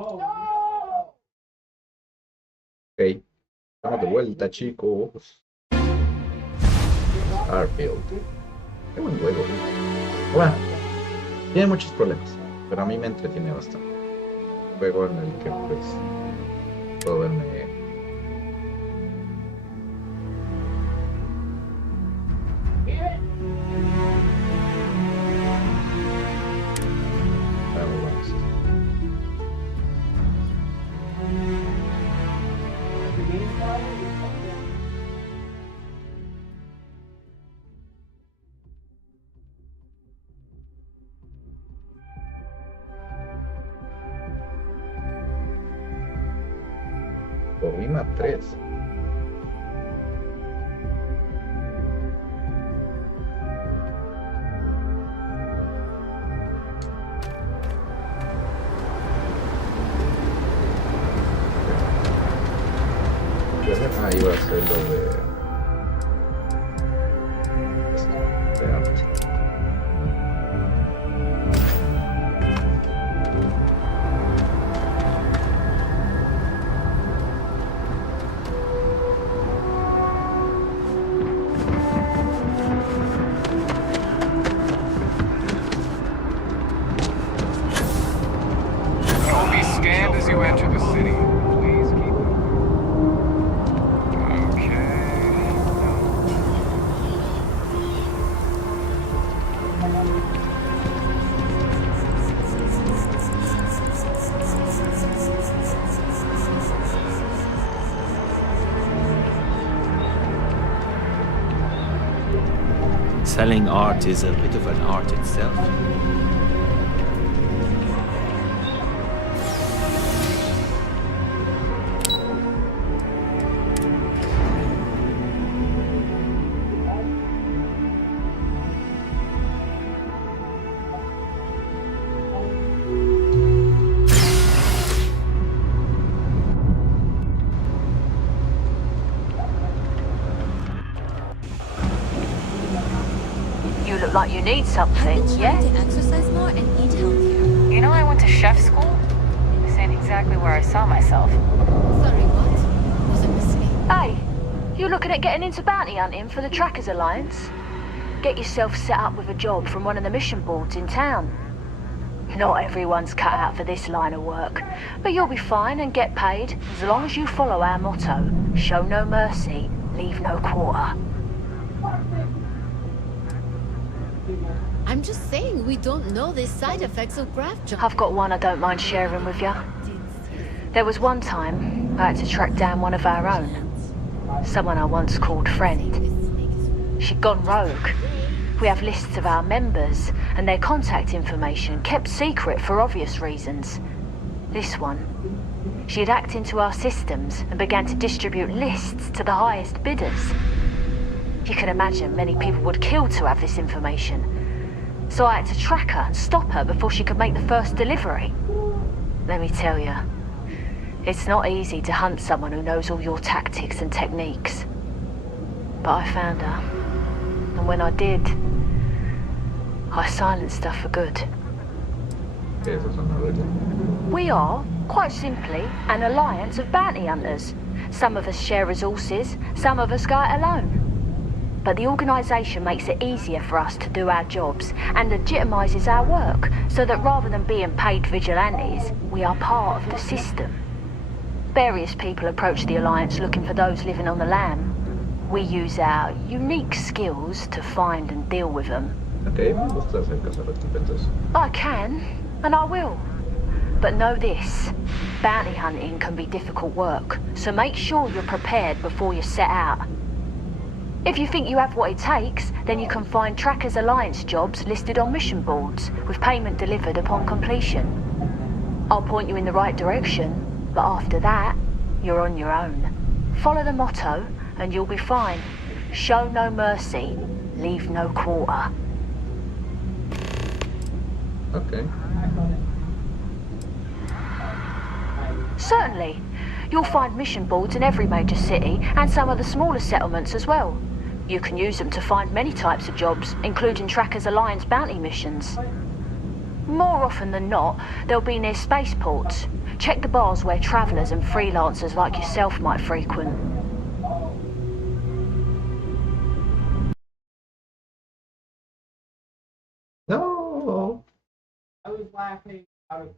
Ok, estamos de vuelta, chicos. Starfield. Qué buen juego. Bueno, tiene muchos problemas, pero a mí me entretiene bastante. Un juego en el que pues puedo verme. Muy buenos. Rima 3. Ah, iba a ser lo de esto, de arte. You'll be scanned as you enter the city. Please keep okay. Selling art is a bit of an art itself. You look like you need something, I've been yeah? trying to exercise more and eat healthier. You know I went to chef school? This ain't exactly where I saw myself. Sorry, what? Wasn't listening. Hey, you looking at getting into bounty hunting for the Trackers Alliance? Get yourself set up with a job from one of the mission boards in town. Not everyone's cut out for this line of work, but you'll be fine and get paid as long as you follow our motto, show no mercy, leave no quarter. I'm just saying we don't know the side effects of graft jump. I've got one I don't mind sharing with you. There was one time I had to track down one of our own, someone I once called friend. She'd gone rogue. We have lists of our members and their contact information kept secret for obvious reasons. This one, she had hacked into our systems and began to distribute lists to the highest bidders. You can imagine many people would kill to have this information. So I had to track her and stop her before she could make the first delivery. Let me tell you, it's not easy to hunt someone who knows all your tactics and techniques. But I found her, and when I did, I silenced her for good. Eso suena verdad. We are, quite simply, an alliance of bounty hunters. Some of us share resources, some of us go it alone. But the organisation makes it easier for us to do our jobs and legitimises our work, so that rather than being paid vigilantes, we are part of the system. Various people approach the Alliance looking for those living on the lam. We use our unique skills to find and deal with them. Ok, me gusta hacer cazarrecompensas. I can, and I will. But know this, bounty hunting can be difficult work, so make sure you're prepared before you set out. If you think you have what it takes, then you can find Trackers Alliance jobs listed on mission boards, with payment delivered upon completion. I'll point you in the right direction, but after that, you're on your own. Follow the motto, and you'll be fine. Show no mercy, leave no quarter. Ok. Certainly. You'll find mission boards in every major city, and some of the smaller settlements as well. You can use them to find many types of jobs, including Trackers Alliance bounty missions. More often than not, they'll be near spaceports. Check the bars where travellers and freelancers like yourself might frequent. No. I was laughing out of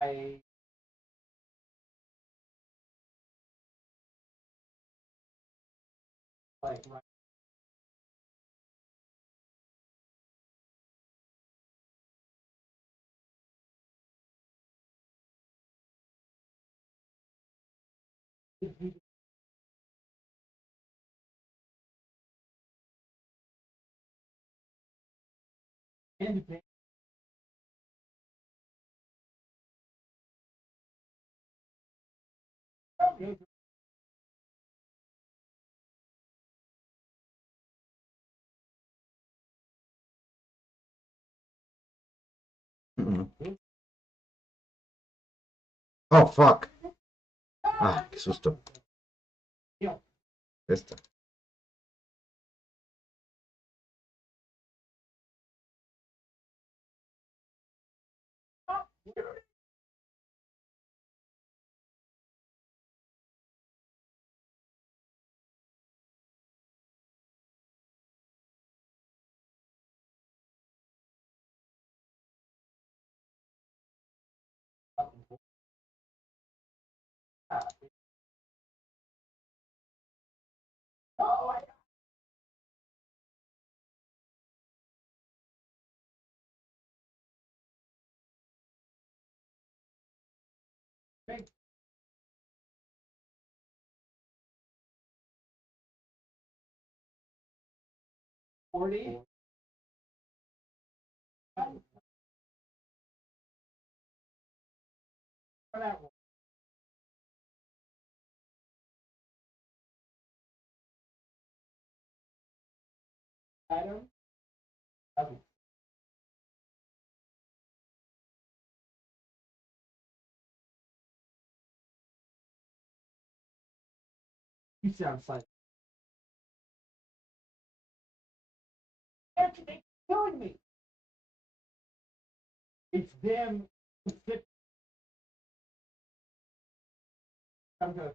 I like right. Independent. Mm-mm. Oh, fuck. Ah, qué susto. Esta. You sound like they killing me. It's them. I'm gonna.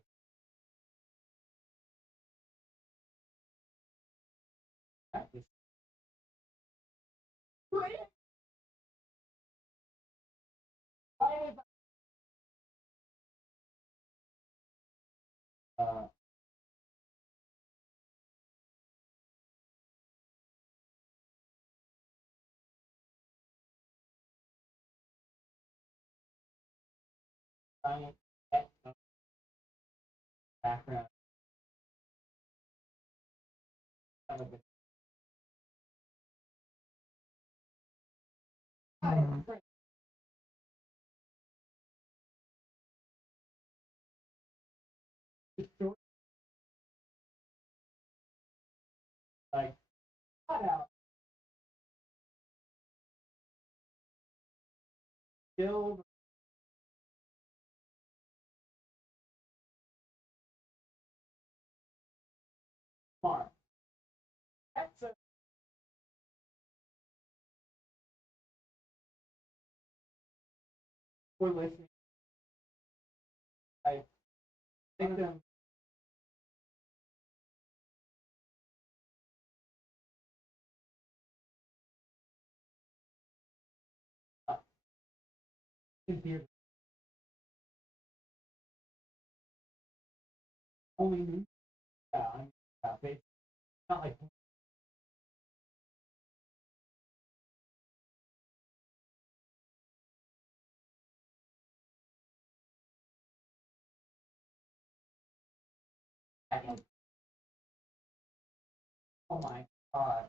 Background. Like, cut out. Killed. Mark. That's a. We're listening. I think them. Computer. Only new. Yeah, I'm not like. Oh my god.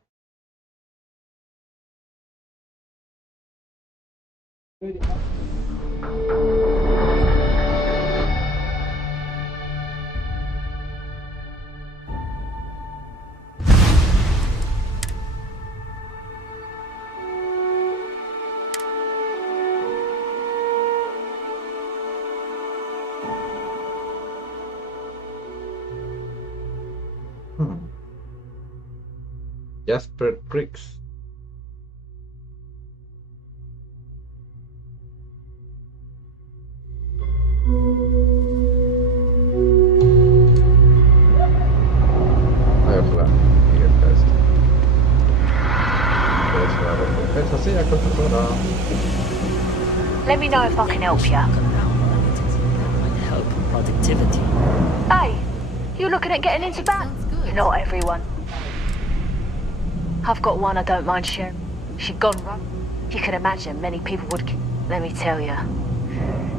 Good. Jasper Creeks. Ay, ojalá llegue a esto. Pero se va a recompensa, sí, a constructora. Let me know if I can help you. That might help productivity. Hey, you looking at getting into that? Sounds good. Not everyone. I've got one I don't mind sharing. She'd gone wrong. You can imagine many people would... Let me tell you,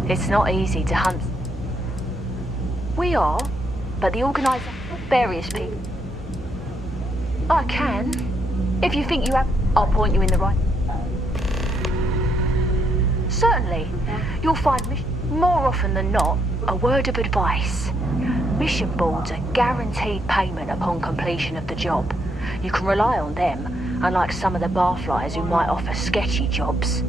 it's not easy to hunt. We are, but the organizer, various people. I can. If you think you have, I'll point you in the right. Certainly, you'll find more often than not a word of advice. Mission boards are guaranteed payment upon completion of the job. You can rely on them, unlike some of the barflies who might offer sketchy jobs.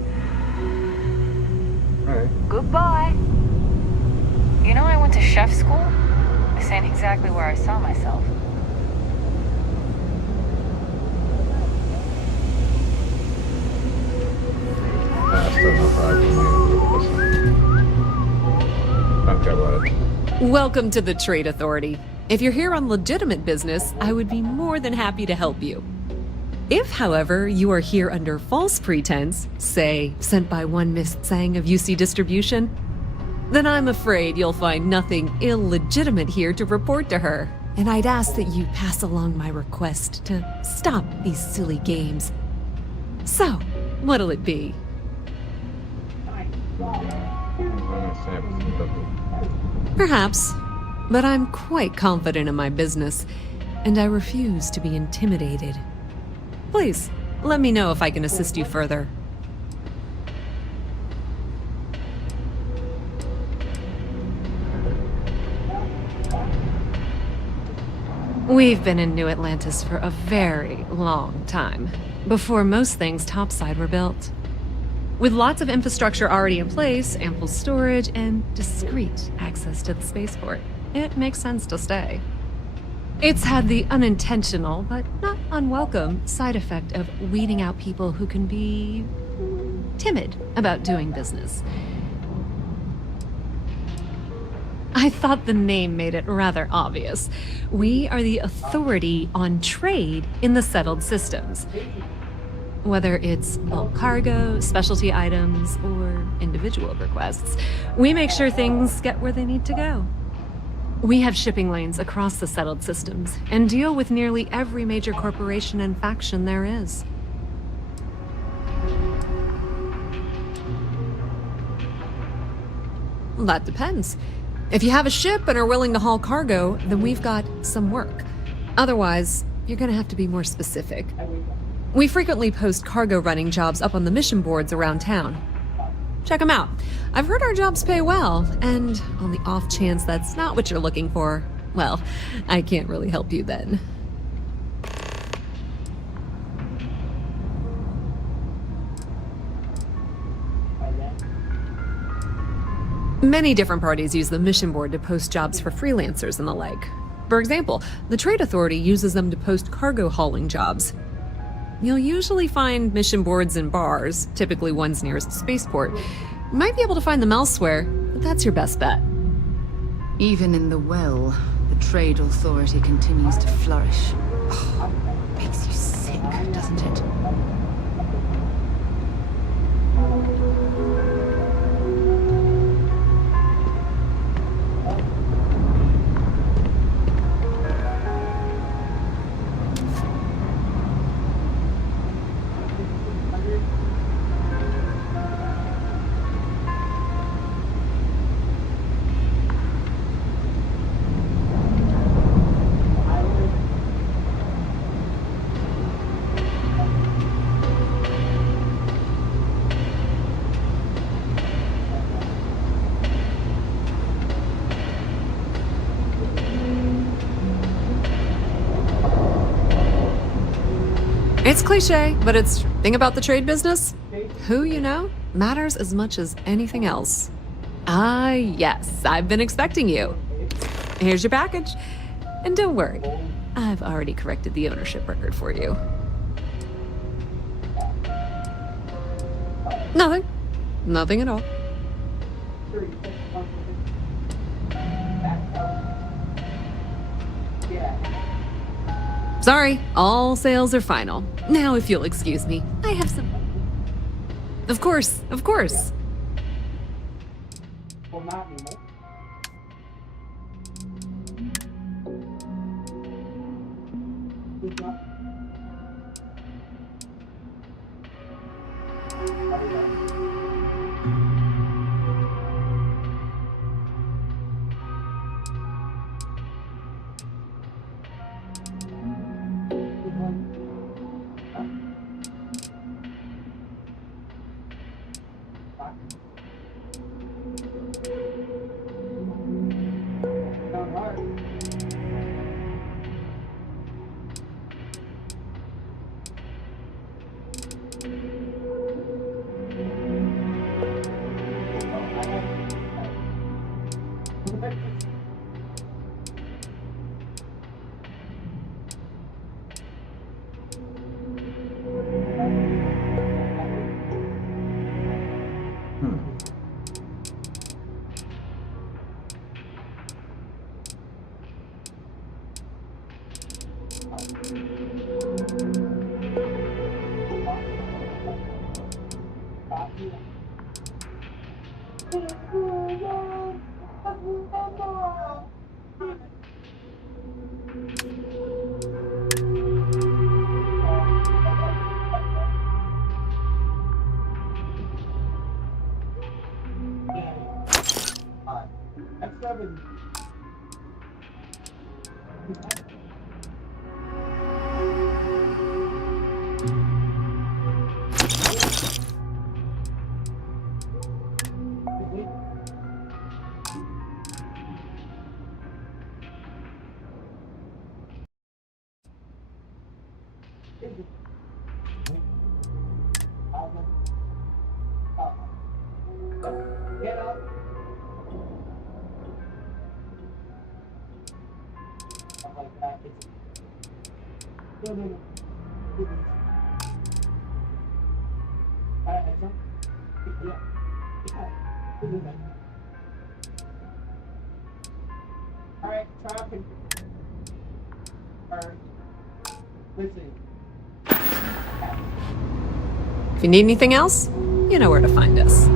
Alright. Goodbye. You know, I went to chef school. This ain't exactly where I saw myself. Still not right. Don't care about it. Welcome to the Trade Authority. If you're here on legitimate business, I would be more than happy to help you. If, however, you are here under false pretense, say, sent by one Miss Tsang of UC Distribution, then I'm afraid you'll find nothing illegitimate here to report to her. And I'd ask that you pass along my request to stop these silly games. So, what'll it be? Perhaps, but I'm quite confident in my business, and I refuse to be intimidated. Please, let me know if I can assist you further. We've been in New Atlantis for a very long time, before most things topside were built. With lots of infrastructure already in place, ample storage, and discreet access to the spaceport, it makes sense to stay. It's had the unintentional, but not unwelcome, side effect of weeding out people who can be timid about doing business. I thought the name made it rather obvious. We are the authority on trade in the settled systems. Whether it's bulk cargo, specialty items, or individual requests, we make sure things get where they need to go. We have shipping lanes across the settled systems and deal with nearly every major corporation and faction there is. Well, that depends. If you have a ship and are willing to haul cargo, then we've got some work. Otherwise, you're gonna have to be more specific. We frequently post cargo running jobs up on the mission boards around town. Check them out. I've heard our jobs pay well, and on the off chance that's not what you're looking for, well, I can't really help you then. Many different parties use the mission board to post jobs for freelancers and the like. For example, the Trade Authority uses them to post cargo hauling jobs. You'll usually find mission boards in bars, typically ones nearest a spaceport. You might be able to find them elsewhere, but that's your best bet. Even in the well, the Trade Authority continues to flourish. Oh, makes you sick, doesn't it? It's cliche, but it's true. Thing about the trade business, who you know matters as much as anything else. Ah, yes, I've been expecting you. Here's your package. And don't worry, I've already corrected the ownership record for you. Nothing. Nothing at all. Sorry, all sales are final. Now, if you'll excuse me, I have some... Of course, of course. Well, not anymore. Get up. Like that. No. Alright, traffic. Alright. Listen. If you need anything else, you know where to find us.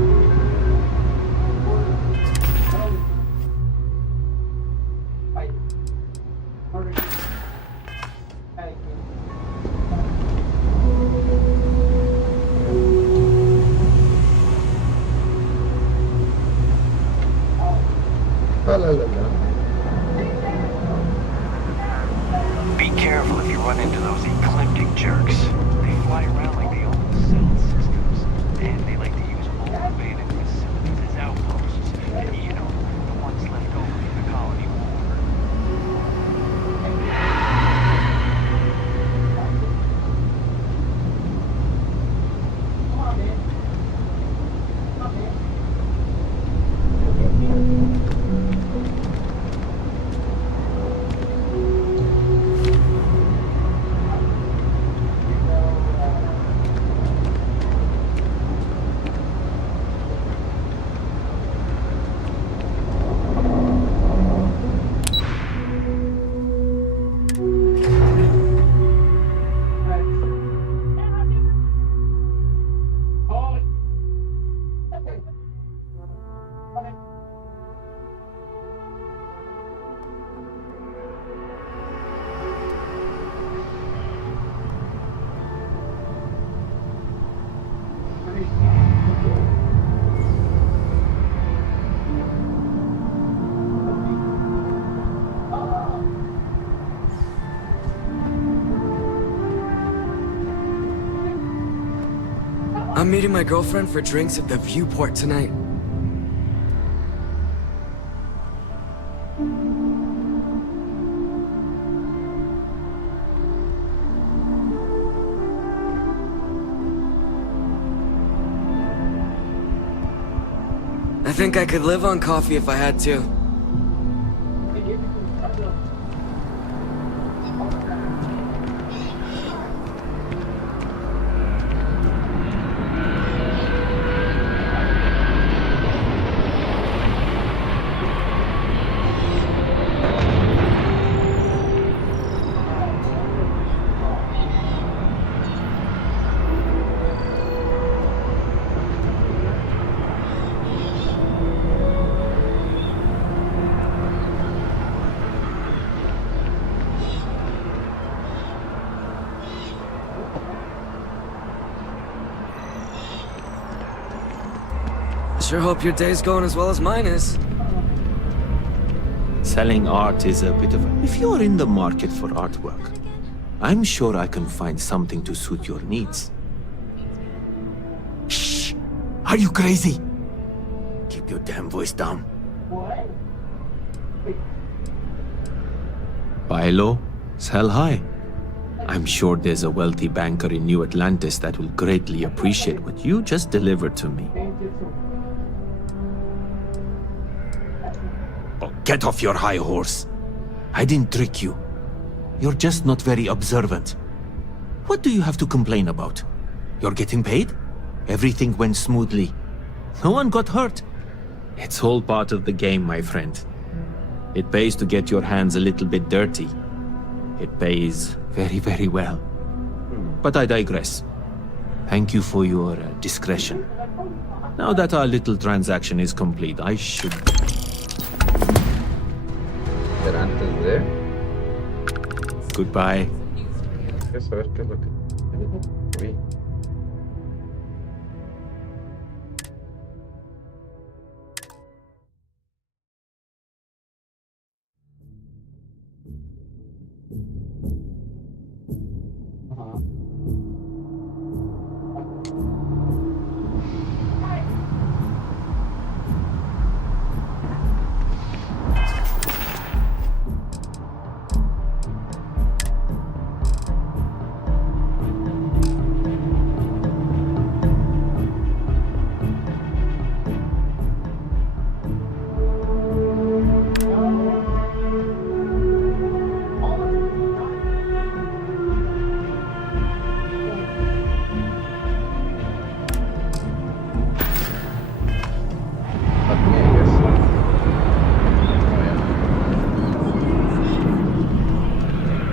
Be careful if you run into those ecliptic jerks. They fly around like they own cell systems, and they like to use old abandoned facilities as outposts. You know, the ones left over from the colony war. I'm meeting my girlfriend for drinks at the Viewport tonight. I think I could live on coffee if I had to. Sure hope your day's going as well as mine is. Selling art is a bit of a... If you're in the market for artwork, I'm sure I can find something to suit your needs. Shh! Are you crazy? Keep your damn voice down. Buy low, sell high. I'm sure there's a wealthy banker in New Atlantis that will greatly appreciate what you just delivered to me. Oh, get off your high horse. I didn't trick you. You're just not very observant. What do you have to complain about? You're getting paid? Everything went smoothly. No one got hurt. It's all part of the game, my friend. It pays to get your hands a little bit dirty. It pays very, very well. But I digress. Thank you for your discretion. Now that our little transaction is complete, I should... Goodbye.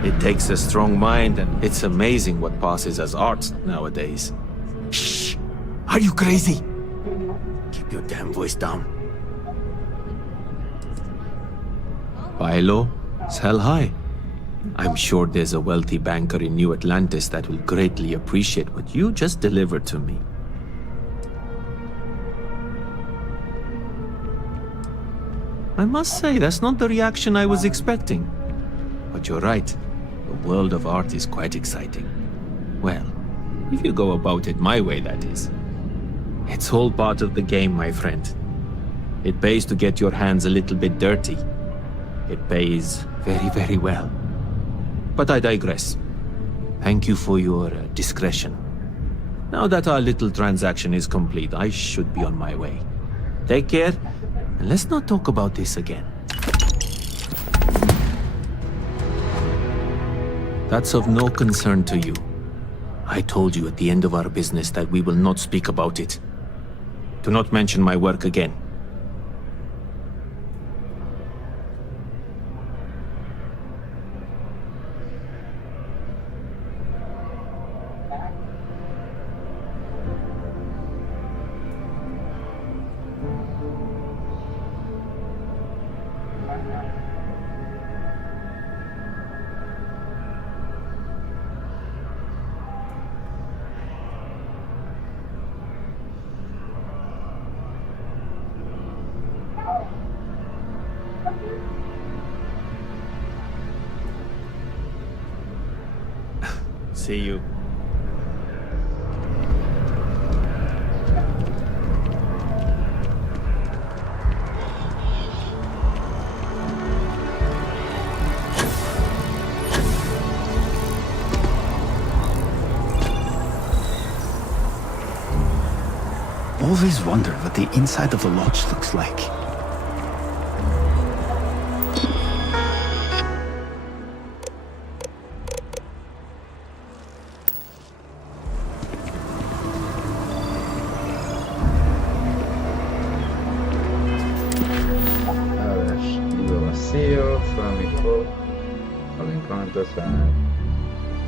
It takes a strong mind, and it's amazing what passes as art nowadays. Shh! Are you crazy? Keep your damn voice down. Buy low, sell high. I'm sure there's a wealthy banker in New Atlantis that will greatly appreciate what you just delivered to me. I must say, that's not the reaction I was expecting. But you're right. The world of art is quite exciting. Well, if you go about it my way, that is. It's all part of the game, my friend. It pays to get your hands a little bit dirty. It pays very, very well. But I digress. Thank you for your discretion. Now that our little transaction is complete, I should be on my way. Take care, and let's not talk about this again. That's of no concern to you. I told you at the end of our business that we will not speak about it. Do not mention my work again. See you. Always wondered what the inside of the lodge looks like.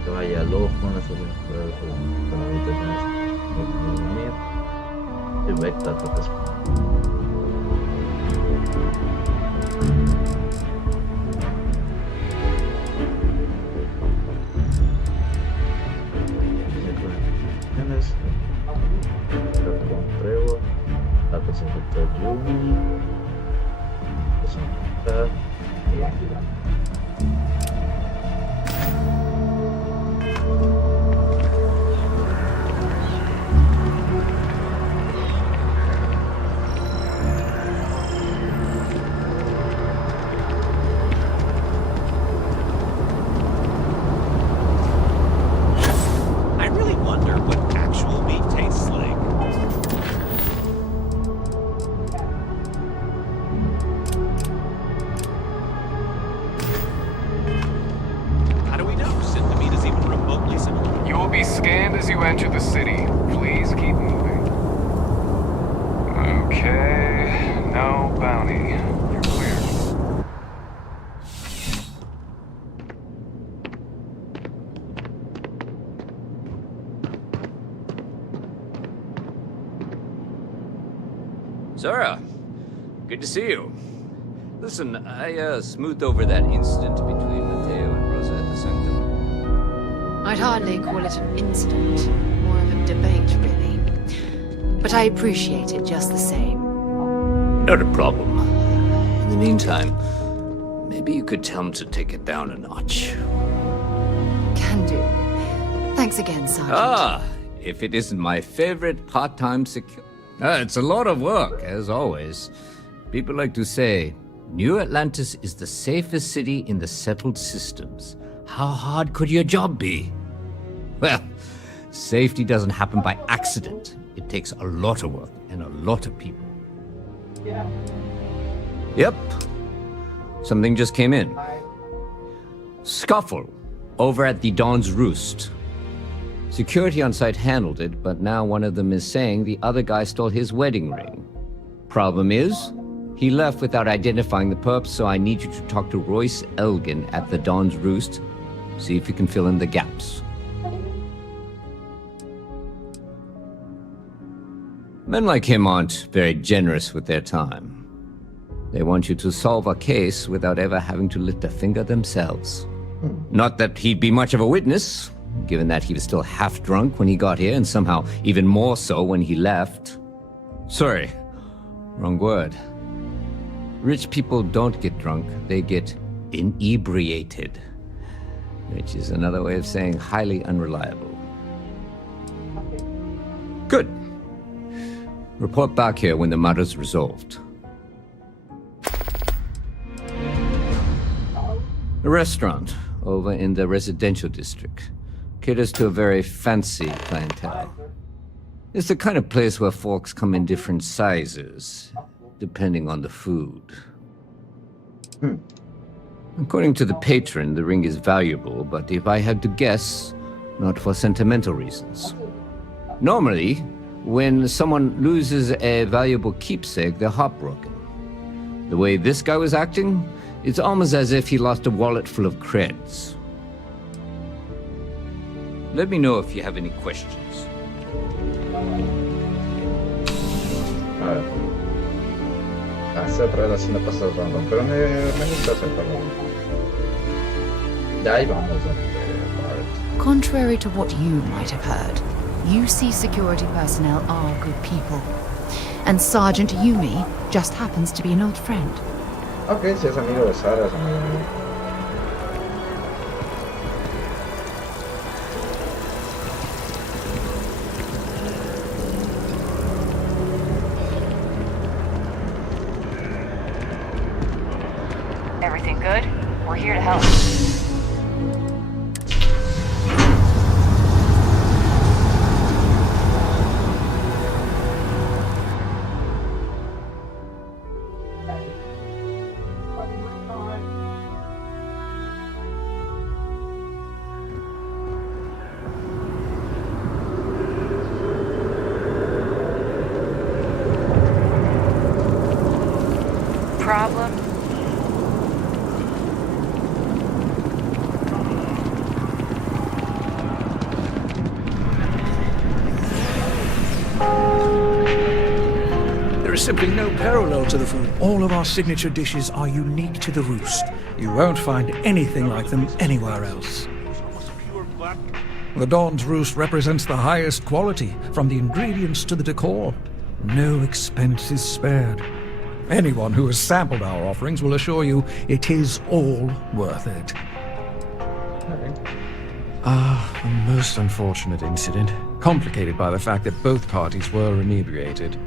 Que vaya al ojo, con habitaciones de dormir. Y vecta todas. Con tregua, datos Entonces, doctor Yubi. I really wonder what actual meat tastes like. How do we know if the meat is even remotely similar? You will be scanned as you enter the city. Please keep moving. Okay, no bounty. You're clear. Zara, good to see you. Listen, I smoothed over that incident between Matteo and Rosa at the Sanctum. I'd hardly call it an incident, more of a debate, really. But I appreciate it just the same. Not a problem. In the meantime, maybe you could tell him to take it down a notch. Can do. Thanks again, Sergeant. Ah, if it isn't my favorite part-time it's a lot of work, as always. People like to say, New Atlantis is the safest city in the settled systems. How hard could your job be? Well, safety doesn't happen by accident. It takes a lot of work and a lot of people. Yep. Something just came in. Scuffle over at the Dawn's Roost. Security on site handled it, but now one of them is saying the other guy stole his wedding ring. Problem is, he left without identifying the perp, so I need you to talk to Royce Elgin at the Dawn's Roost. See if you can fill in the gaps. Men like him aren't very generous with their time. They want you to solve a case without ever having to lift a finger themselves. Not that he'd be much of a witness, given that he was still half drunk when he got here and somehow even more so when he left. Sorry, wrong word. Rich people don't get drunk, they get inebriated, which is another way of saying highly unreliable. Good. Report back here when the matter's resolved. A restaurant over in the residential district caters to a very fancy clientele. It's the kind of place where folks come in different sizes, depending on the food. According to the patron, the ring is valuable, but if I had to guess, not for sentimental reasons. Normally, when someone loses a valuable keepsake, they're heartbroken. The way this guy was acting, it's almost as if he lost a wallet full of creds. Let me know if you have any questions. A ver. Hace otra vez haciendo cosas random, pero me gusta hacerlo. Ya ahí vamos. Contrary to what you might have heard, UC security personnel are good people. And Sergeant Yumi just happens to be an old friend. Ok, si es amigo de Sara, es amigo mío. Everything good? We're here to help. Problem? There is simply no parallel to the food. All of our signature dishes are unique to the Roost. You won't find anything like them anywhere else. The Dawn's Roost represents the highest quality, from the ingredients to the decor. No expense is spared. Anyone who has sampled our offerings will assure you it is all worth it. A most unfortunate incident, complicated by the fact that both parties were inebriated.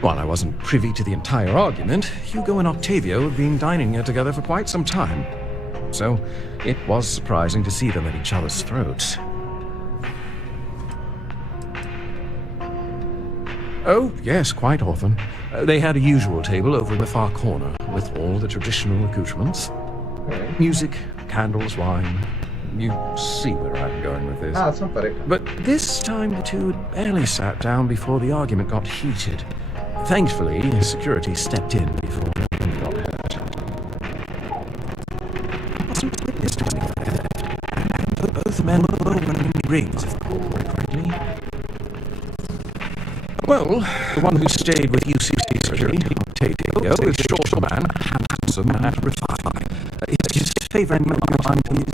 While I wasn't privy to the entire argument, Hugo and Octavio had been dining here together for quite some time. So, it was surprising to see them at each other's throats. Oh, yes, quite often. They had a usual table over in the far corner, with all the traditional accoutrements. Music, candles, wine. You see where I'm going with this. But this time the two had barely sat down before the argument got heated. Thankfully, security stepped in before anyone got hurt. I wasn't witness to anything like that, and both men were wearing rings, if I recall correctly. Well, the one who stayed with UCC security, Octavio, is a short man, handsome and refined. His favorite member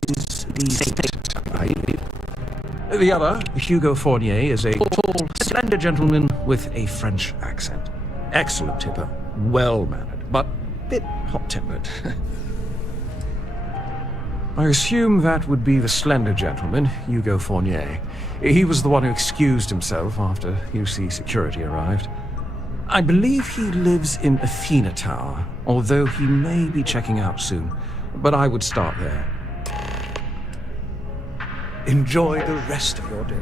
is decent. The other, Hugo Fournier, is a tall, slender gentleman with a French accent. Excellent tipper, well-mannered, but a bit hot-tempered. I assume that would be the slender gentleman, Hugo Fournier. He was the one who excused himself after UC security arrived. I believe he lives in Athena Tower, although he may be checking out soon. But I would start there. Enjoy the rest of your day.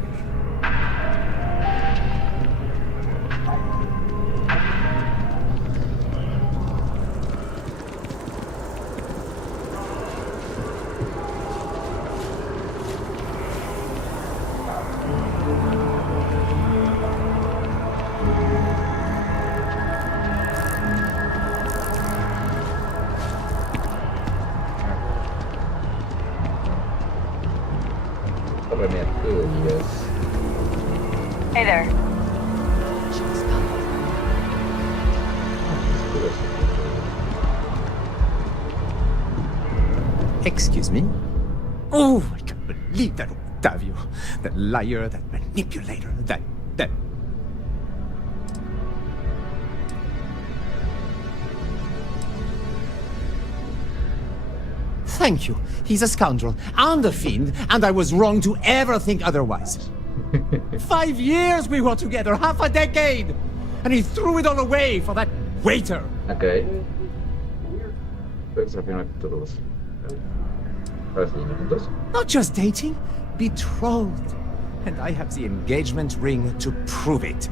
Hey there. Excuse me? Oh, I can't believe that Octavio. That liar, that manipulator, that... Thank you. He's a scoundrel and a fiend, and I was wrong to ever think otherwise. 5 years we were together, half a decade! And he threw it all away for that waiter! Okay. Not just dating, betrothed. And I have the engagement ring to prove it.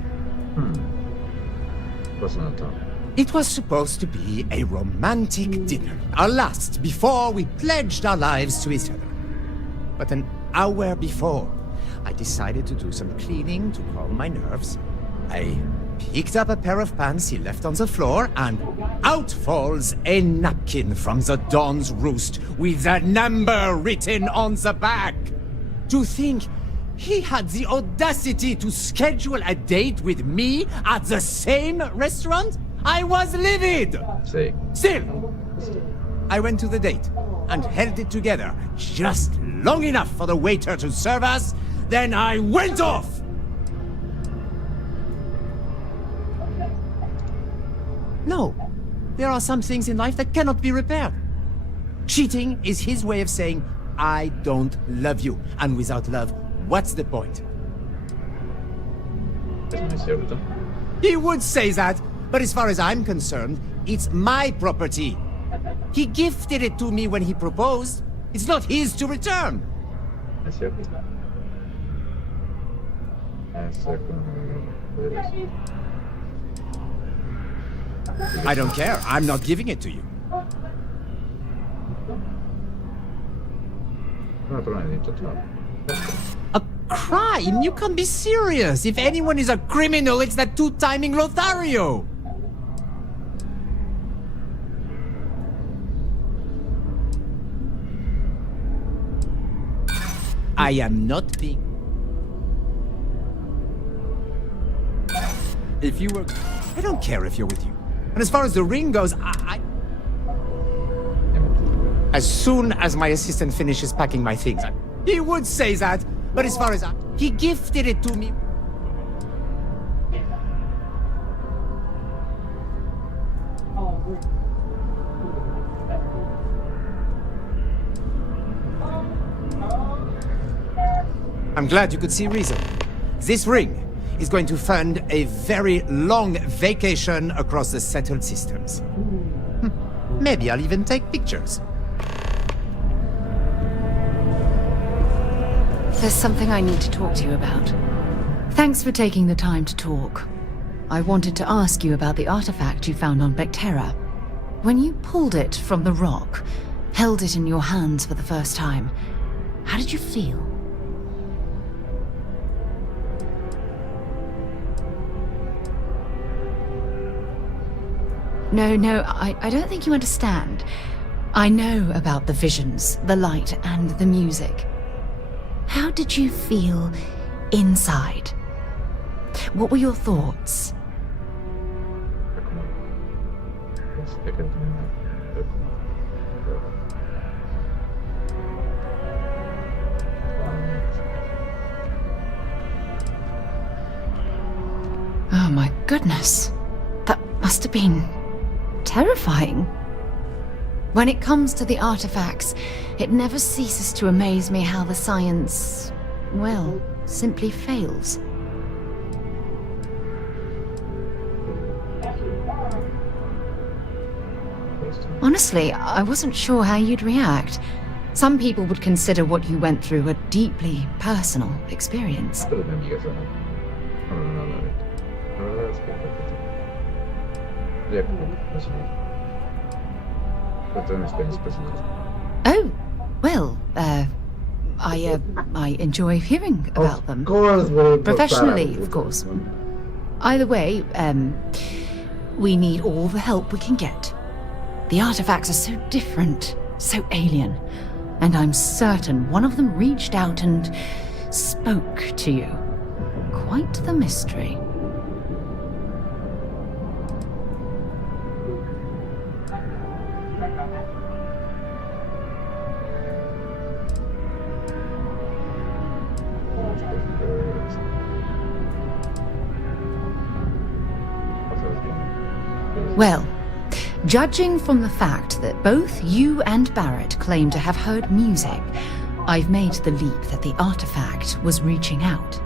It was supposed to be a romantic dinner, our last before we pledged our lives to each other. But an hour before, I decided to do some cleaning to calm my nerves. I picked up a pair of pants he left on the floor, and out falls a napkin from the Dawn's Roost with a number written on the back. To think he had the audacity to schedule a date with me at the same restaurant? I was livid! Still, I went to the date and held it together just long enough for the waiter to serve us. Then I went off! No, there are some things in life that cannot be repaired. Cheating is his way of saying, I don't love you. And without love, what's the point? He would say that, but as far as I'm concerned, it's my property. He gifted it to me when he proposed. It's not his to return. I don't care. I'm not giving it to you. A crime? You can't be serious. If anyone is a criminal, it's that two-timing Lothario. I am not being... If you were... I don't care if you're with you. And as far as the ring goes, As soon as my assistant finishes packing my things, he would say that, but as far as he gifted it to me. I'm glad you could see reason. This ring is going to fund a very long vacation across the settled systems. Maybe I'll even take pictures. There's something I need to talk to you about. Thanks for taking the time to talk. I wanted to ask you about the artifact you found on Bactera. When you pulled it from the rock, held it in your hands for the first time, how did you feel? No, I don't think you understand. I know about the visions, the light, and the music. How did you feel inside? What were your thoughts? Oh my goodness. That must have been terrifying. When it comes to the artifacts, it never ceases to amaze me how the science, well, simply fails. Honestly, I wasn't sure how you'd react. Some people would consider what you went through a deeply personal experience. Oh, well, I enjoy hearing about them. Professionally, of course. Either way, we need all the help we can get. The artifacts are so different, so alien, and I'm certain one of them reached out and spoke to you. Quite the mystery. Well, judging from the fact that both you and Barrett claim to have heard music, I've made the leap that the artifact was reaching out.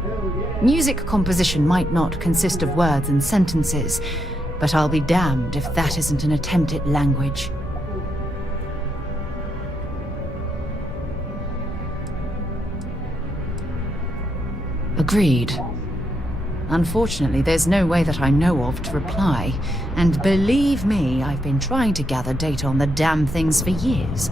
Music composition might not consist of words and sentences, but I'll be damned if that isn't an attempt at language. Agreed. Unfortunately, there's no way that I know of to reply. And believe me, I've been trying to gather data on the damn things for years.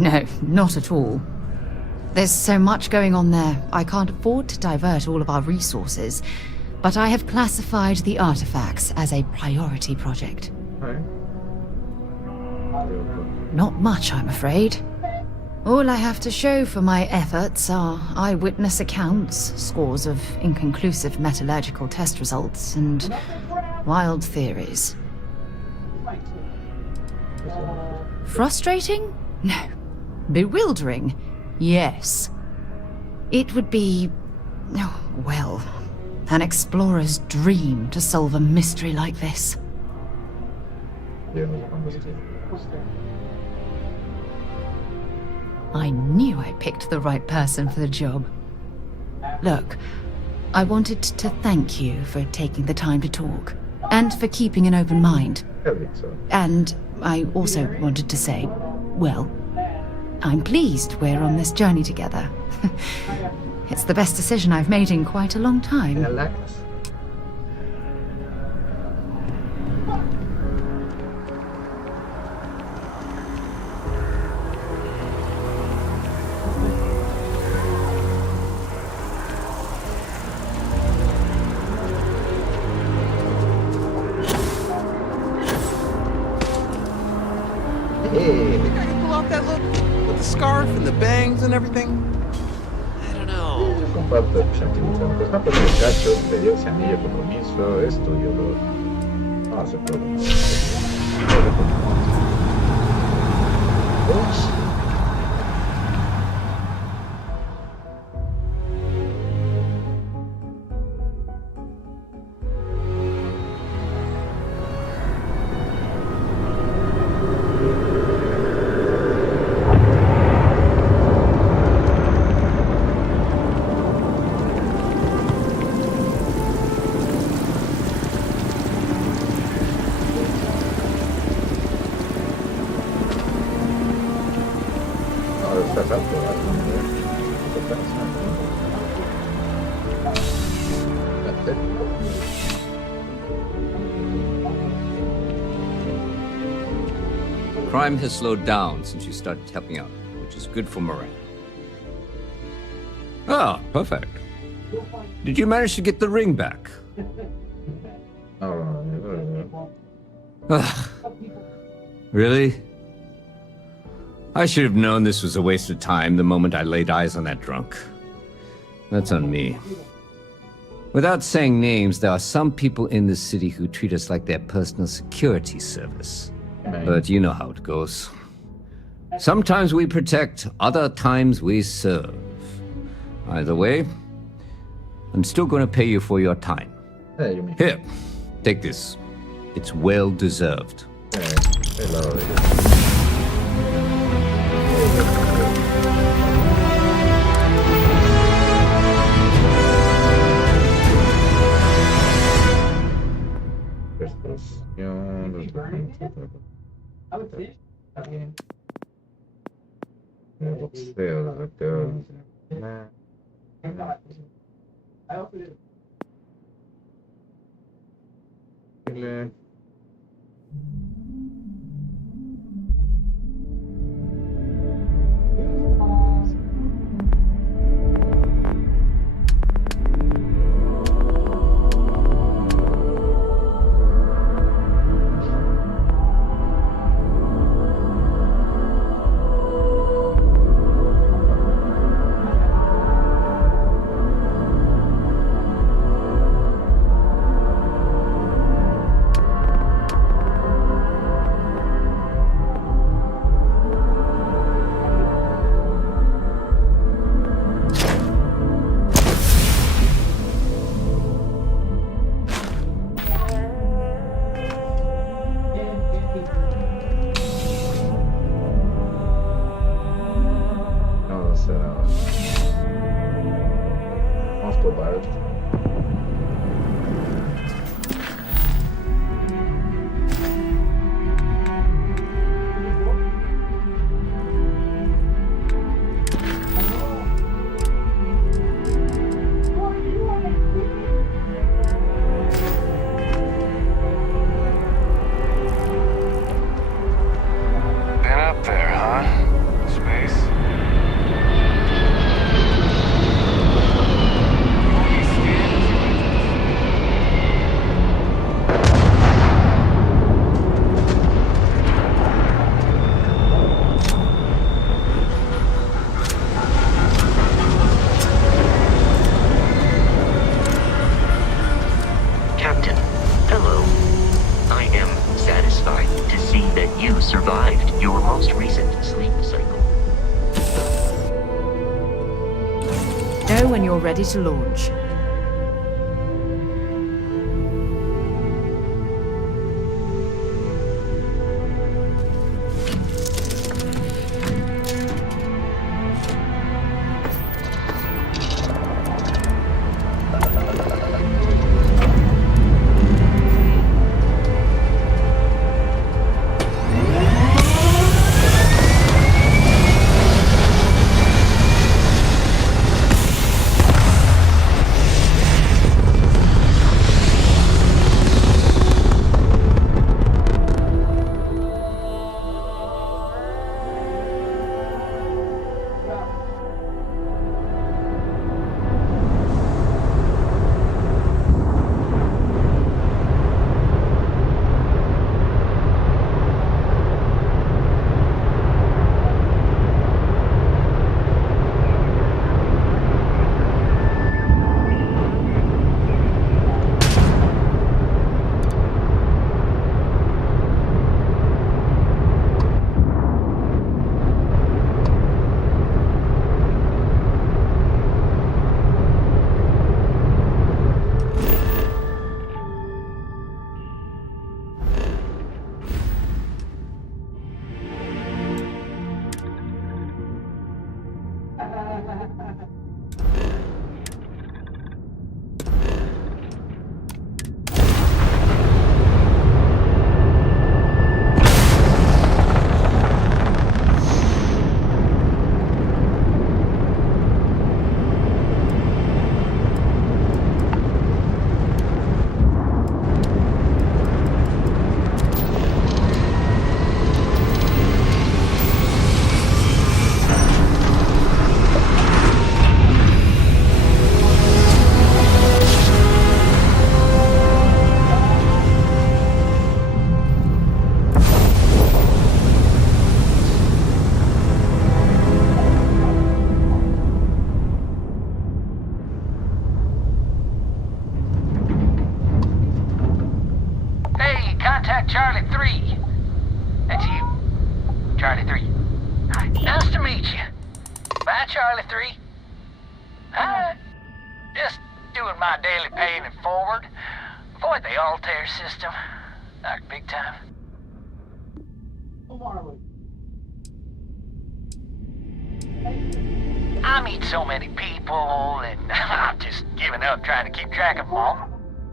No, not at all. There's so much going on there, I can't afford to divert all of our resources. But I have classified the artifacts as a priority project. Not much, I'm afraid. All I have to show for my efforts are eyewitness accounts, scores of inconclusive metallurgical test results, and wild theories. Frustrating? No. Bewildering? Yes. It would be, oh, well, an explorer's dream to solve a mystery like this. I knew I picked the right person for the job. Look, I wanted to thank you for taking the time to talk, and for keeping an open mind. And I also wanted to say, well, I'm pleased we're on this journey together. It's the best decision I've made in quite a long time. And everything? I don't know. Comparto el sentimiento. Pues no, pero muchachos, le dio ese anillo de compromiso, es tuyo, no se puede. Crime has slowed down since you started helping out, which is good for morale. Ah, perfect. Did you manage to get the ring back? Really? I should have known this was a waste of time the moment I laid eyes on that drunk. That's on me. Without saying names, there are some people in this city who treat us like their personal security service. But you know how it goes. Sometimes we protect, other times we serve. Either way, I'm still going to pay you for your time. Here, take this. It's well deserved. When you're ready to launch. contact Charlie 3. That's you. Charlie 3. Hi. Nice to meet you. Bye, Charlie 3. Hi. Just doing my daily paying it forward. Avoid the Altair system. Like big time. I meet so many people, and I'm just giving up trying to keep track of them all.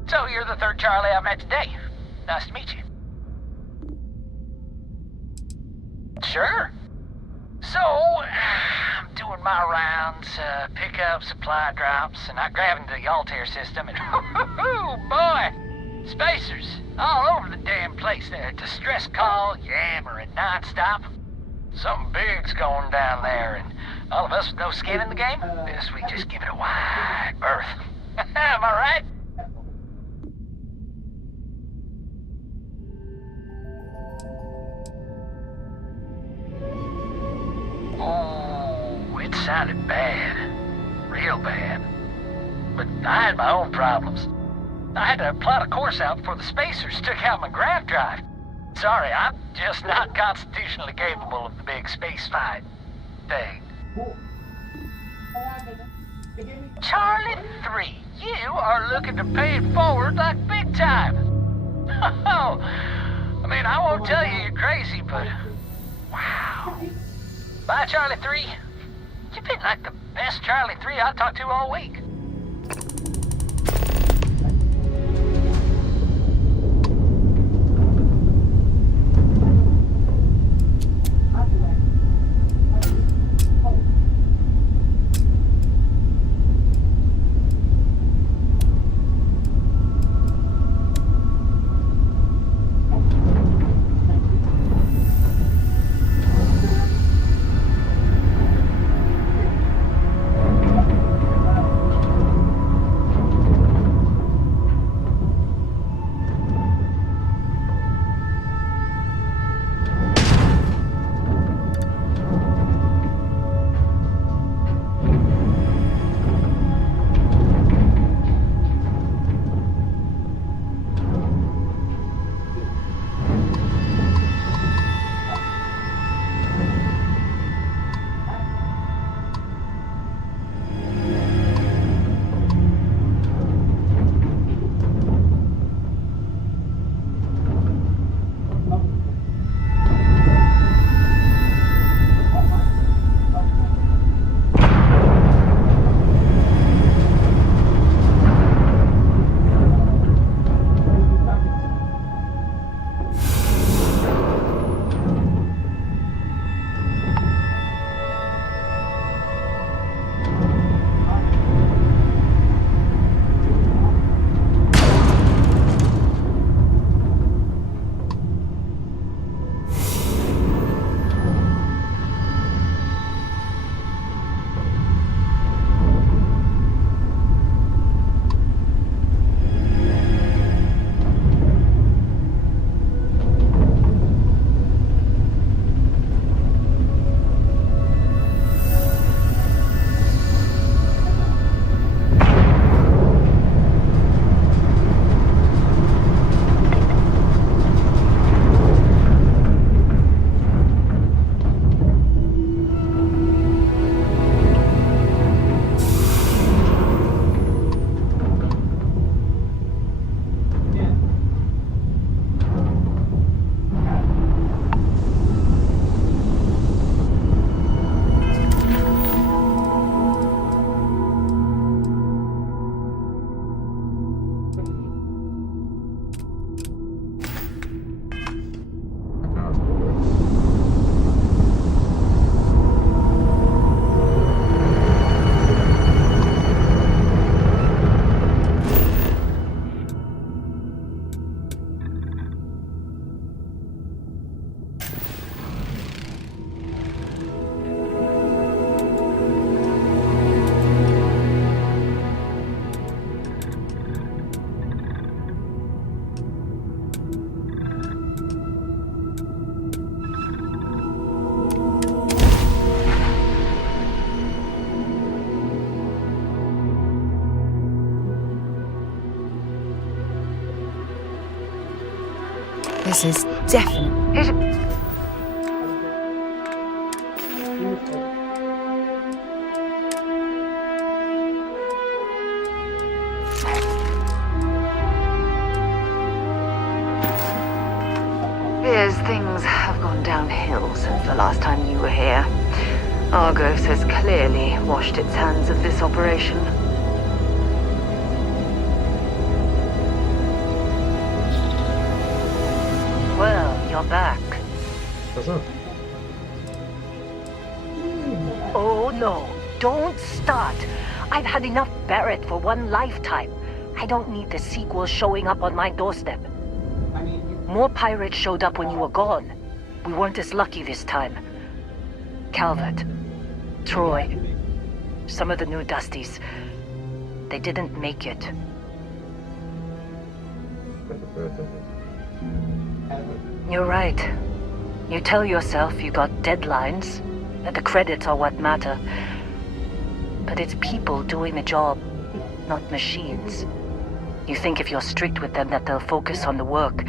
So you're the third Charlie I met today. Nice to meet you. Sure. So, I'm doing my rounds, pick up supply drops, and I grab into the Altair system, and oh boy, spacers all over the damn place. They're distress call, yammering nonstop. Something big's going down there, and all of us with no skin in the game, yes, we just give it a wide berth. Am I right? Oh, it sounded bad. Real bad. But I had my own problems. I had to plot a course out before the spacers took out my grav drive. Sorry, I'm just not constitutionally capable of the big space fight thing. Charlie 3, you are looking to pay it forward like big time. Oh, I mean, I won't tell you you're crazy, but wow. Bye, Charlie 3. You've been like the best Charlie 3 I've talked to all week. This is definitely... Yes, things have gone downhill since the last time you were here. Argos has clearly washed its hands of this operation. Well, you're back. What's up? Oh no, don't start. I've had enough Barrett for one lifetime. I don't need the sequel showing up on my doorstep. More pirates showed up when you were gone. We weren't as lucky this time. Calvert, Troy, some of the new Dusties. They didn't make it. You're right. You tell yourself you got deadlines, that the credits are what matter. But it's people doing the job, not machines. You think if you're strict with them that they'll focus on the work,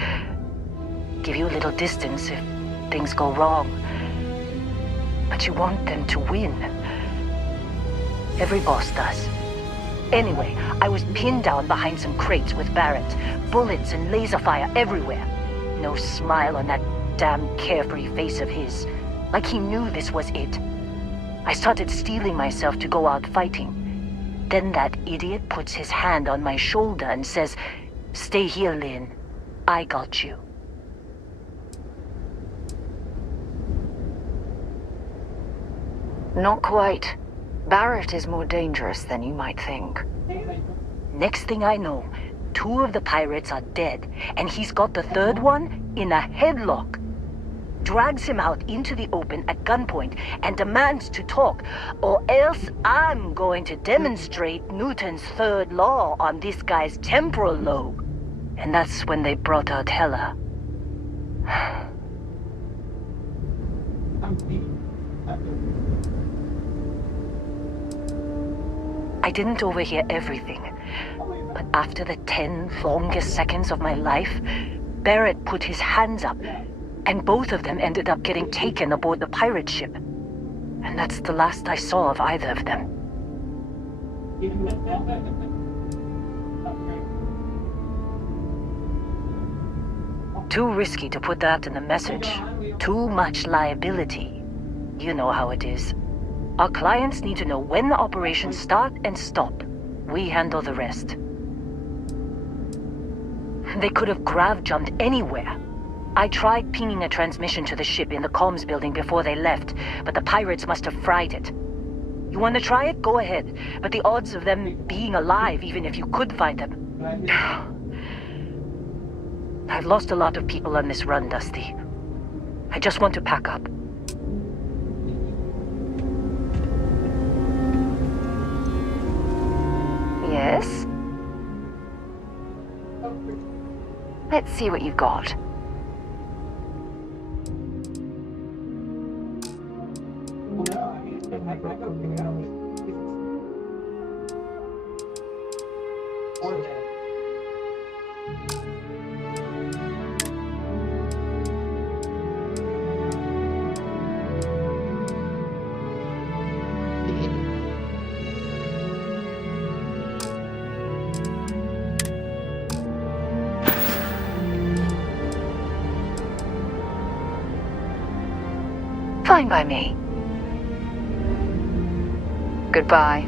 give you a little distance if things go wrong. But you want them to win. Every boss does. Anyway, I was pinned down behind some crates with Barrett. Bullets and laser fire everywhere. No smile on that damn carefree face of his. Like he knew this was it. I started steeling myself to go out fighting. Then that idiot puts his hand on my shoulder and says, "Stay here, Lynn. I got you." Not quite. Barrett is more dangerous than you might think. Next thing I know, 2 of the pirates are dead, and he's got the 3rd one in a headlock. Drags him out into the open at gunpoint and demands to talk, or else I'm going to demonstrate Newton's 3rd law on this guy's temporal lobe. And that's when they brought out Hela. I didn't overhear everything, but after the 10 longest seconds of my life, Barrett put his hands up, and both of them ended up getting taken aboard the pirate ship. And that's the last I saw of either of them. Too risky to put that in the message. Too much liability. You know how it is. Our clients need to know when the operations start and stop. We handle the rest. They could have grav-jumped anywhere. I tried pinging a transmission to the ship in the comms building before they left, but the pirates must have fried it. You want to try it? Go ahead. But the odds of them being alive, even if you could find them... I've lost a lot of people on this run, Dusty. I just want to pack up. Yes? Let's see what you've got. Fine by me. Goodbye.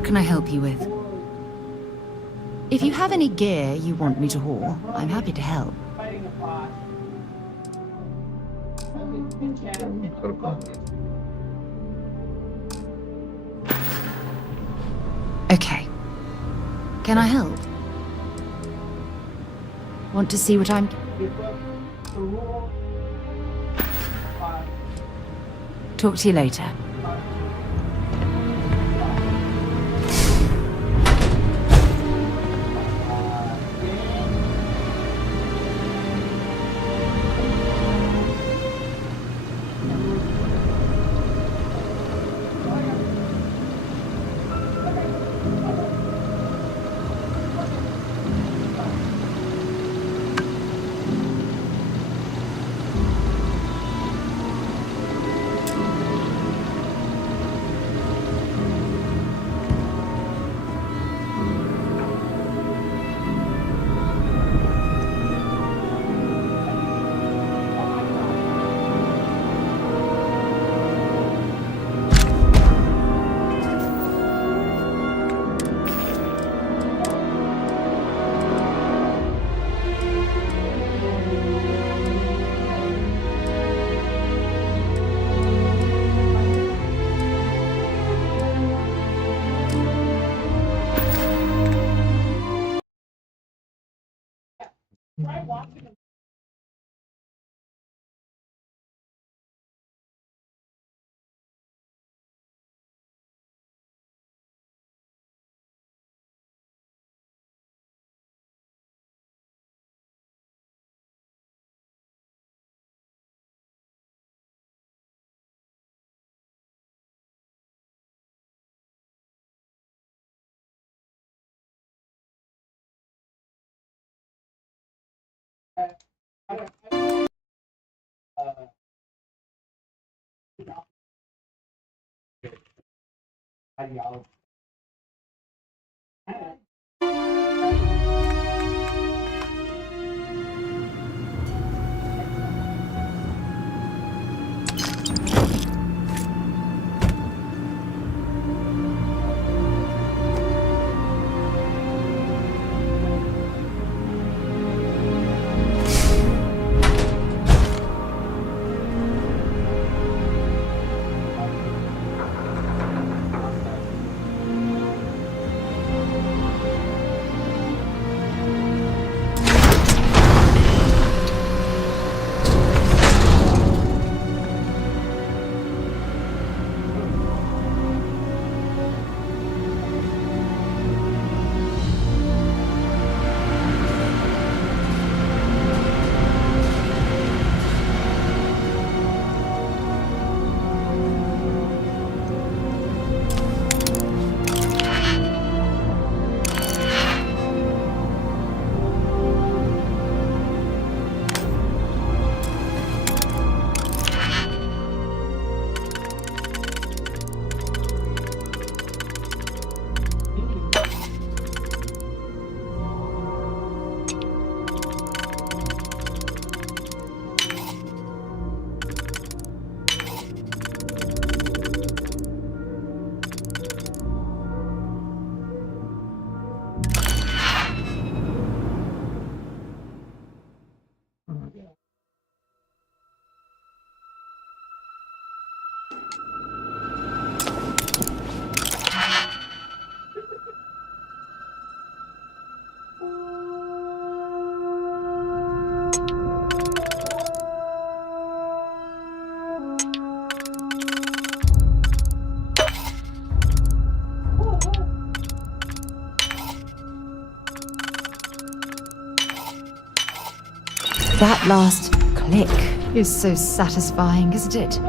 What can I help you with? If you have any gear you want me to haul, I'm happy to help. Okay. Can I help? Want to see what I'm... Talk to you later. That last click is so satisfying, isn't it?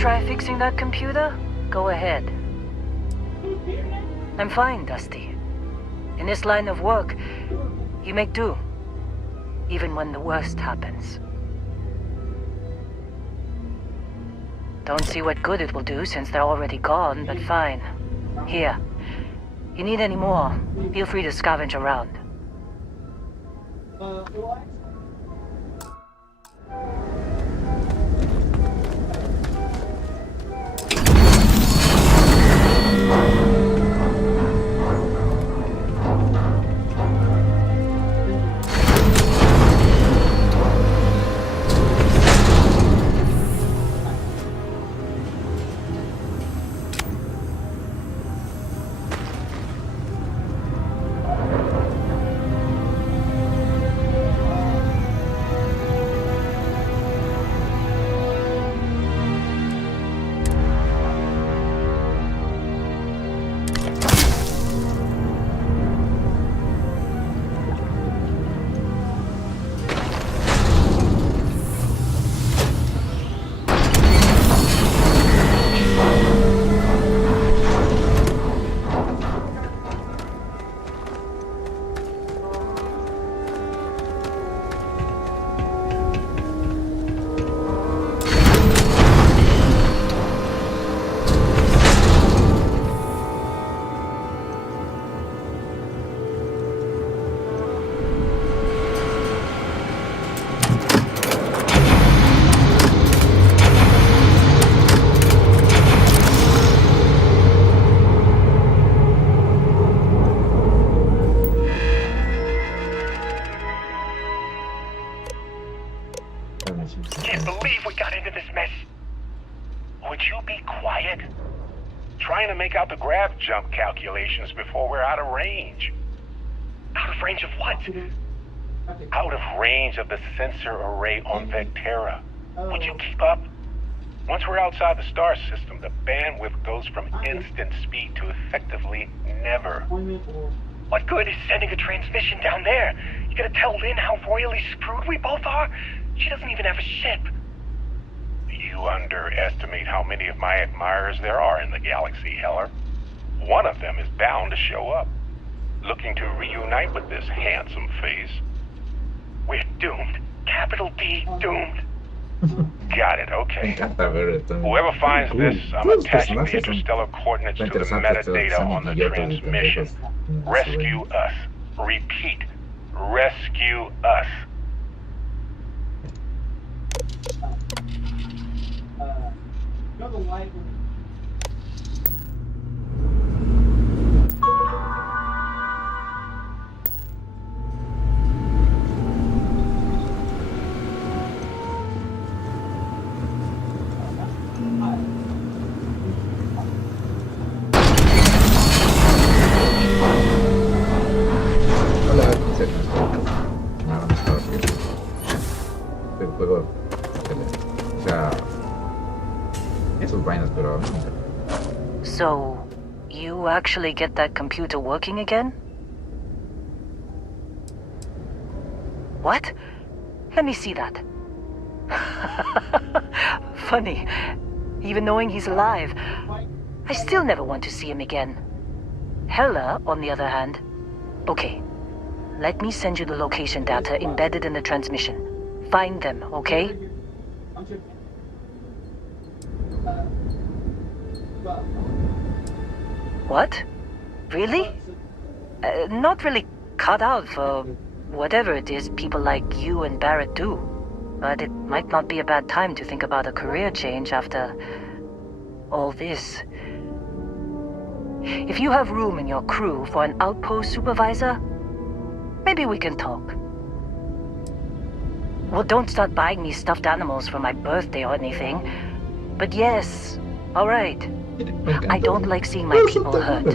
try fixing that computer? Go ahead. I'm fine, Dusty. In this line of work, you make do. Even when the worst happens. Don't see what good it will do since they're already gone, but fine. Here. You need any more, feel free to scavenge around. Can't believe we got into this mess. Would you be quiet? Trying to make out the grav jump calculations before we're out of range. Out of range of what? Out of range of the sensor array on Vectera. Would you keep up? Once we're outside the star system, the bandwidth goes from instant speed to effectively never. What good is sending a transmission down there? You gonna tell Lynn how royally screwed we both are? She doesn't even have a ship. You underestimate how many of my admirers there are in the galaxy, Heller. One of them is bound to show up, looking to reunite with this handsome face. We're doomed. Capital D, doomed. Got it, okay. Whoever finds this, I'm attaching the interstellar coordinates to the metadata on the transmission. Rescue us. Repeat. Rescue us. Hola, Starfield. El juego, o sea, esos vainas, pero. So, you actually get that computer working again? What? Let me see that. Funny. Even knowing he's alive, I still never want to see him again. Hella, on the other hand. Okay. Let me send you the location data embedded in the transmission. Find them, okay? What? Really? Not really cut out for whatever it is people like you and Barrett do. But it might not be a bad time to think about a career change after all this. If you have room in your crew for an outpost supervisor, maybe we can talk. Well, don't start buying me stuffed animals for my birthday or anything. But yes, all right. I don't like seeing my people hurt.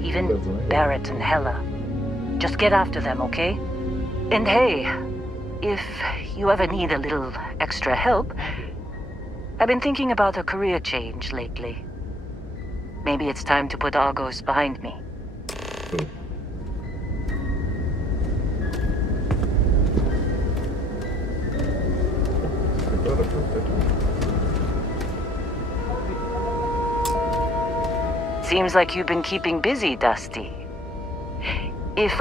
Even Barrett and Hella. Just get after them, okay? And hey, if you ever need a little extra help, I've been thinking about a career change lately. Maybe it's time to put Argos behind me. seems like you've been keeping busy, Dusty. If,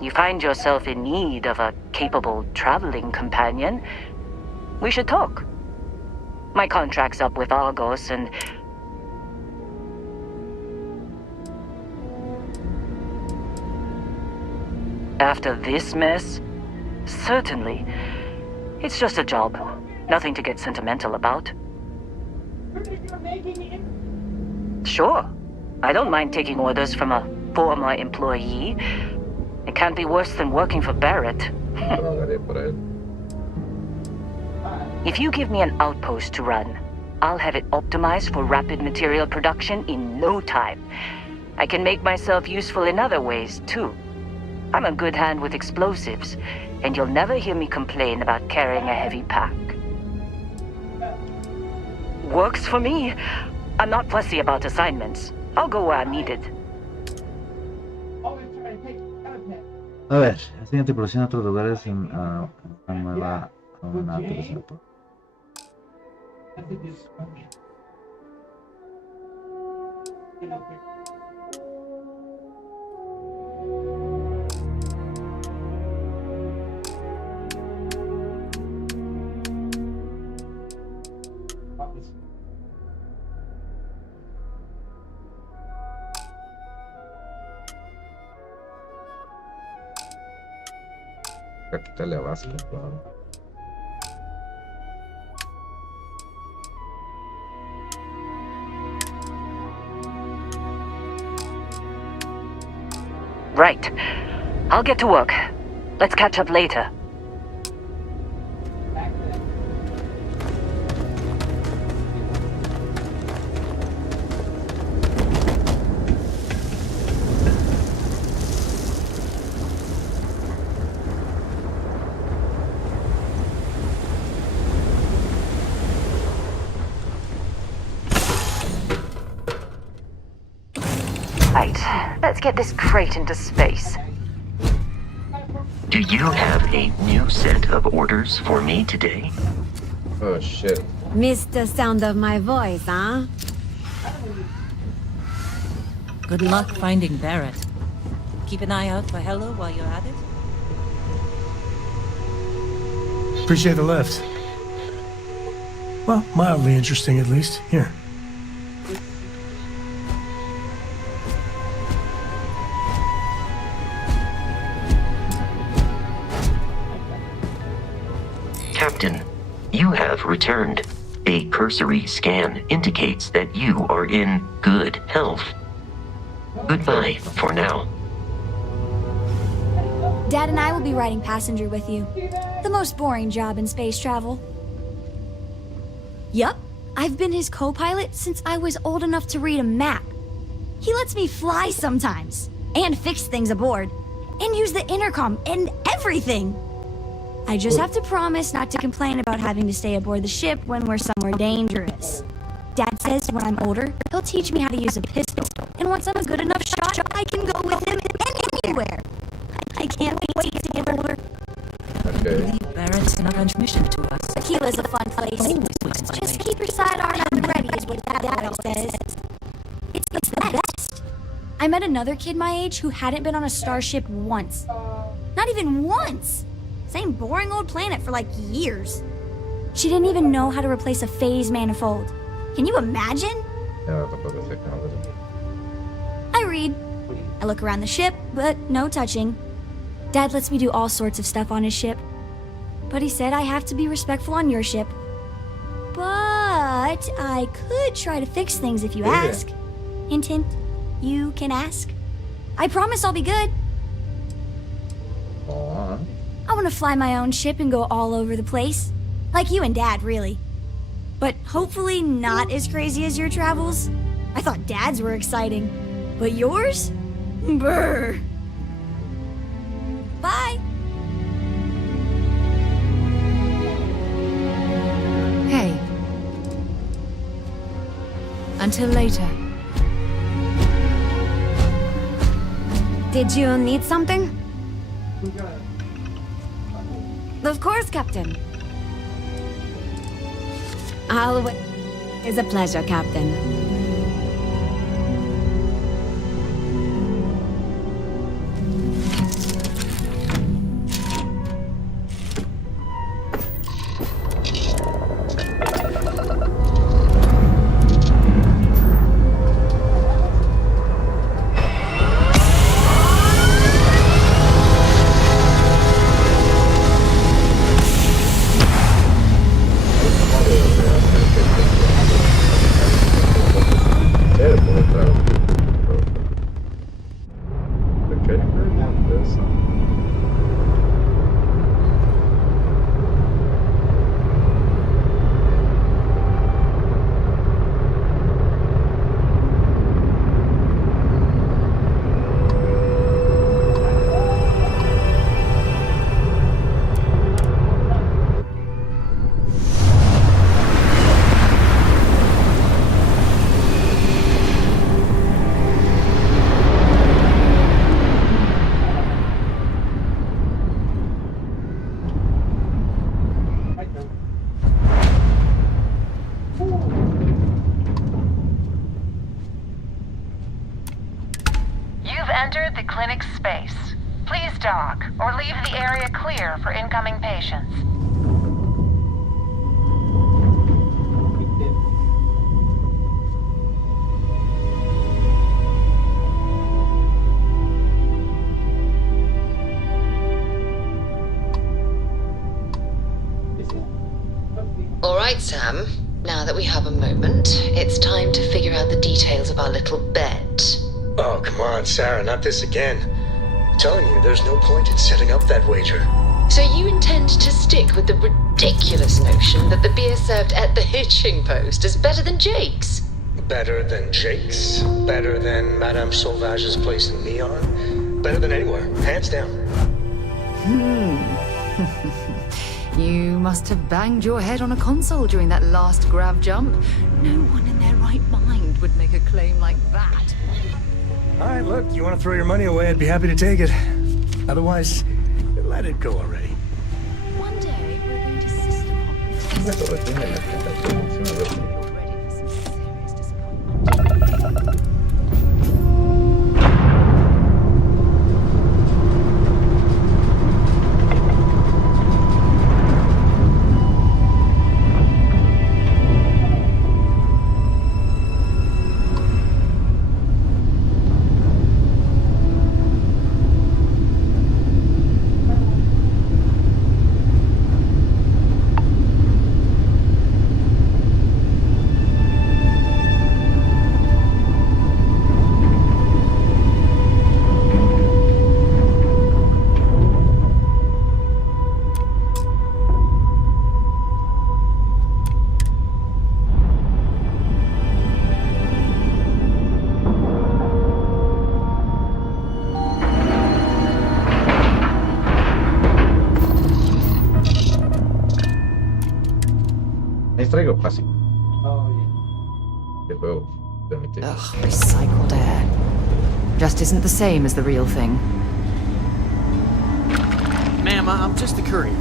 you find yourself in need of a capable traveling companion, we should talk. My contract's up with Argos, and... after this mess? Certainly. It's just a job. Nothing to get sentimental about. Sure. I don't mind taking orders from a former employee. It can't be worse than working for Barrett. If you give me an outpost to run, I'll have it optimized for rapid material production in no time. I can make myself useful in other ways, too. I'm a good hand with explosives, and you'll never hear me complain about carrying a heavy pack. Works for me. I'm not fussy about assignments. I'll go where I'm needed. A ver, el siguiente evoluciona a otros lugares en una nueva televisión. Quítale a Vasco, claro. Right. I'll get to work. Let's catch up later. Let's get this crate into space. Do you have a new set of orders for me today? Oh shit. Missed the sound of my voice, huh? Good luck finding Barrett. Keep an eye out for Hella while you're at it. Appreciate the lift. Well, mildly interesting at least. Here. Captain, you have returned. A cursory scan indicates that you are in good health. Goodbye for now. Dad and I will be riding passenger with you. The most boring job in space travel. Yup, I've been his co-pilot since I was old enough to read a map. He lets me fly sometimes, and fix things aboard, and use the intercom and everything. I just have to promise not to complain about having to stay aboard the ship when we're somewhere dangerous. Dad says when I'm older, he'll teach me how to use a pistol, and once I'm a good enough shot, I can go with him anywhere. I can't wait to get older. Okay. Barrett's an transmission to us. Tequila's a fun place. Just keep your sidearm at the ready is what Dad always says. It's the best. I met another kid my age who hadn't been on a starship once. Not even once! Same boring old planet for like years. She didn't even know how to replace a phase manifold. Can you imagine? I read. I look around the ship, but no touching. Dad lets me do all sorts of stuff on his ship. But he said I have to be respectful on your ship. But I could try to fix things if you ask. Hint, hint. You can ask. I promise I'll be good. I want to fly my own ship and go all over the place. Like you and Dad, really. But hopefully not as crazy as your travels. I thought Dad's were exciting. But yours? Brr. Bye. Hey. Until later. Did you need something? Of course, Captain. It's a pleasure, Captain. entered the clinic's space. Please dock, or leave the area clear for incoming patients. All right, Sam. Now that we have a moment, it's time to figure out the details of our little bet. Oh, come on, Sarah, not this again. I'm telling you, there's no point in setting up that wager. So you intend to stick with the ridiculous notion that the beer served at the hitching post is better than Jake's? Better than Jake's? Better than Madame Sauvage's place in Neon? Better than anywhere, hands down. You must have banged your head on a console during that last grav jump. No one in their right mind would make a claim like that. All right, look, you want to throw your money away, I'd be happy to take it. Otherwise, let it go already. One day, we're going to system hop. Traigo fácil. El juego permite. Ugh, recycled air. Just isn't the same as the real thing. Ma'am, I'm just the courier.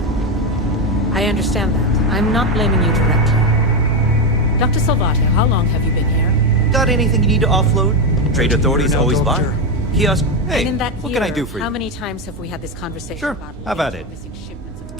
I understand that. I'm not blaming you directly. Dr. Salvatio, how long have you been here? Got anything you need to offload? Trade authorities always buy. Kiosk. Hey, And in that what can I year, do for you? How many times have we had this conversation Sure, about how about it? missing shipments of...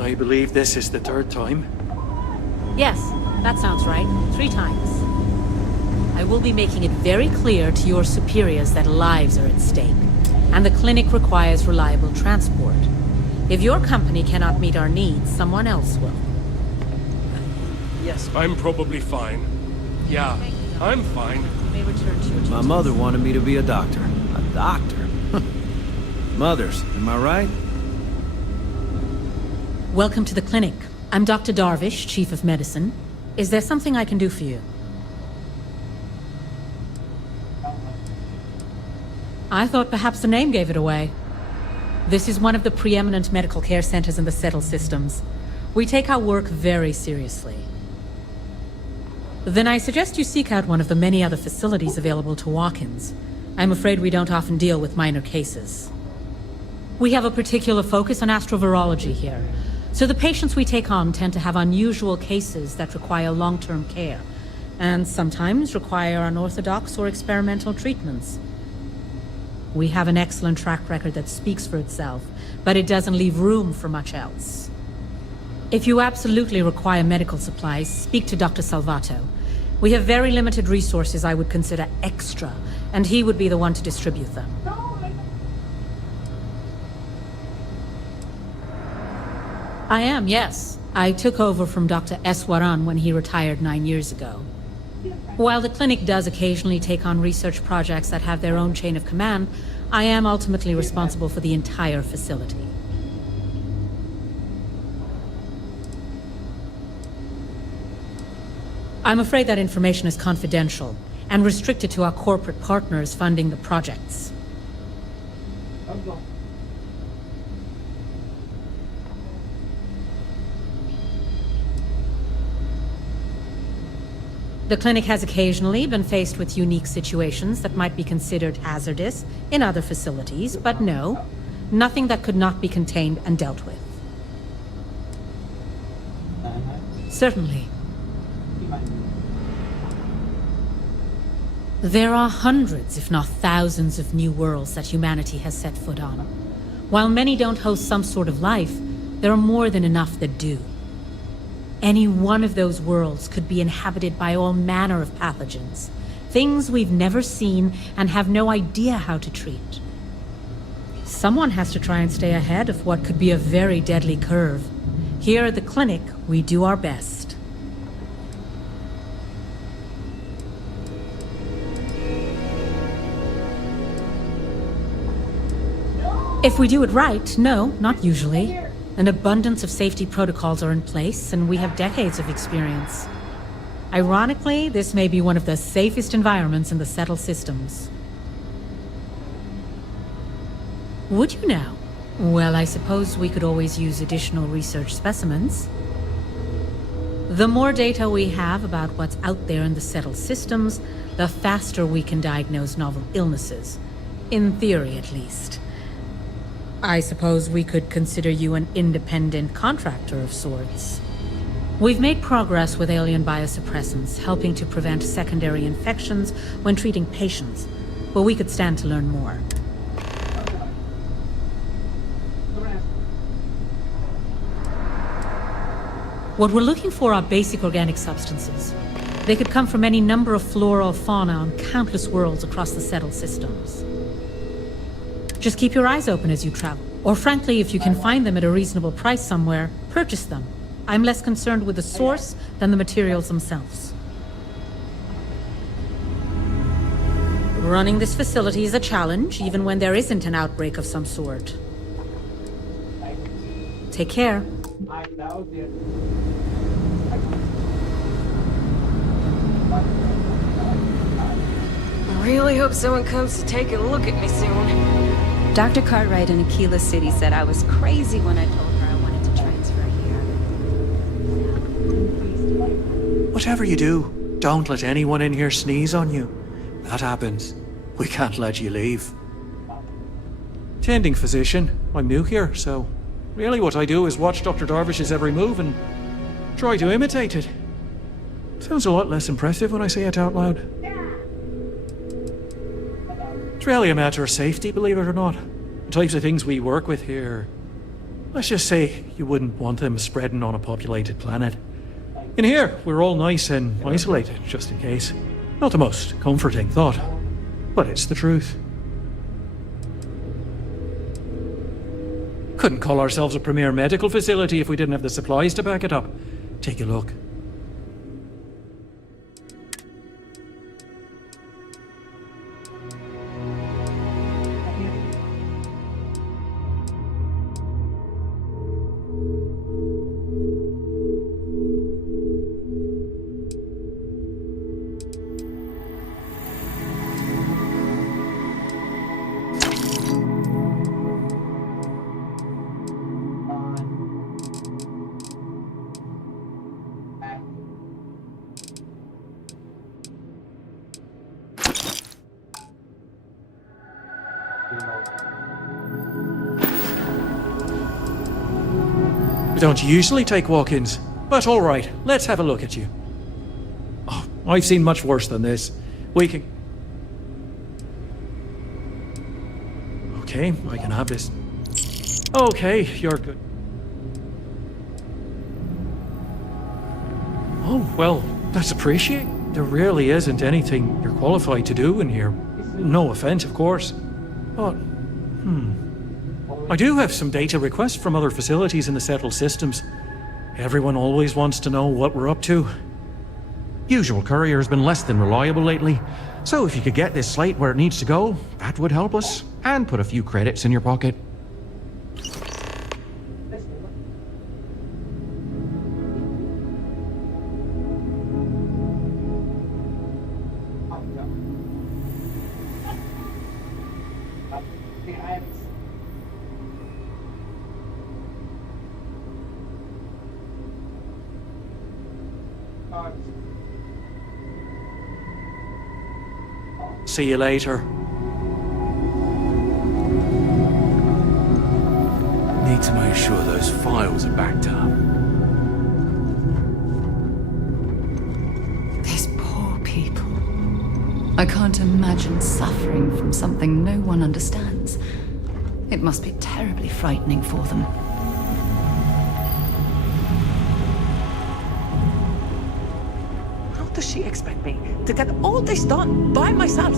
I believe this is the third time. Yes, that sounds right. 3 times. I will be making it very clear to your superiors that lives are at stake, and the clinic requires reliable transport. If your company cannot meet our needs, someone else will. Yes, I'm probably fine. Yeah, I'm fine. You may return to your My mother wanted me to be a doctor. A doctor? Mothers, am I right? Welcome to the clinic. I'm Dr. Darvish, Chief of Medicine. Is there something I can do for you? I thought perhaps the name gave it away. This is one of the preeminent medical care centers in the Settle systems. We take our work very seriously. Then I suggest you seek out one of the many other facilities available to walk-ins. I'm afraid we don't often deal with minor cases. We have a particular focus on astrovirology here, so the patients we take on tend to have unusual cases that require long-term care, and sometimes require unorthodox or experimental treatments. We have an excellent track record that speaks for itself, but it doesn't leave room for much else. If you absolutely require medical supplies, speak to Dr. Salvato. We have very limited resources I would consider extra, and he would be the one to distribute them. I am, yes. I took over from Dr. Eswaran when he retired 9 years ago. While the clinic does occasionally take on research projects that have their own chain of command, I am ultimately responsible for the entire facility. I'm afraid that information is confidential and restricted to our corporate partners funding the projects. The clinic has occasionally been faced with unique situations that might be considered hazardous in other facilities, but no, nothing that could not be contained and dealt with. Certainly. There are hundreds, if not thousands, of new worlds that humanity has set foot on. While many don't host some sort of life, there are more than enough that do. Any one of those worlds could be inhabited by all manner of pathogens, things we've never seen and have no idea how to treat. Someone has to try and stay ahead of what could be a very deadly curve. Here at the clinic, we do our best. If we do it right, no, not usually. An abundance of safety protocols are in place, and we have decades of experience. Ironically, this may be one of the safest environments in the Settle systems. Would you now? Well, I suppose we could always use additional research specimens. The more data we have about what's out there in the Settle systems, the faster we can diagnose novel illnesses. In theory, at least. I suppose we could consider you an independent contractor of sorts. We've made progress with alien biosuppressants, helping to prevent secondary infections when treating patients, but we could stand to learn more. What we're looking for are basic organic substances. They could come from any number of flora or fauna on countless worlds across the Settle systems. Just keep your eyes open as you travel. Or frankly, if you can find them at a reasonable price somewhere, purchase them. I'm less concerned with the source than the materials themselves. Running this facility is a challenge, even when there isn't an outbreak of some sort. Take care. I really hope someone comes to take a look at me soon. Dr. Cartwright in Aquila City said I was crazy when I told her I wanted to transfer here. Whatever you do, don't let anyone in here sneeze on you. That happens. We can't let you leave. Tending physician. I'm new here, so really what I do is watch Dr. Darvish's every move and try to imitate it. Sounds a lot less impressive when I say it out loud. It's really a matter of safety, believe it or not. The types of things we work with here. Let's just say you wouldn't want them spreading on a populated planet. In here, we're all nice and isolated, just in case. Not the most comforting thought, but it's the truth. Couldn't call ourselves a premier medical facility if we didn't have the supplies to back it up. Take a look. We don't usually take walk-ins, but all right, let's have a look at you. Oh, I've seen much worse than this. We can... Okay, I can have this. Okay, you're good. Oh, well, that's appreciated. There really isn't anything you're qualified to do in here. No offense, of course. But, I do have some data requests from other facilities in the settled systems. Everyone always wants to know what we're up to. Usual courier has been less than reliable lately, so if you could get this slate where it needs to go, that would help us, and put a few credits in your pocket. See you later. Need to make sure those files are backed up. These poor people. I can't imagine suffering from something no one understands. It must be terribly frightening for them. How does she expect me to get all this done by myself?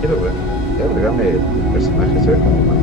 Quiero ver. Ya agregame el personaje, se ve como mal.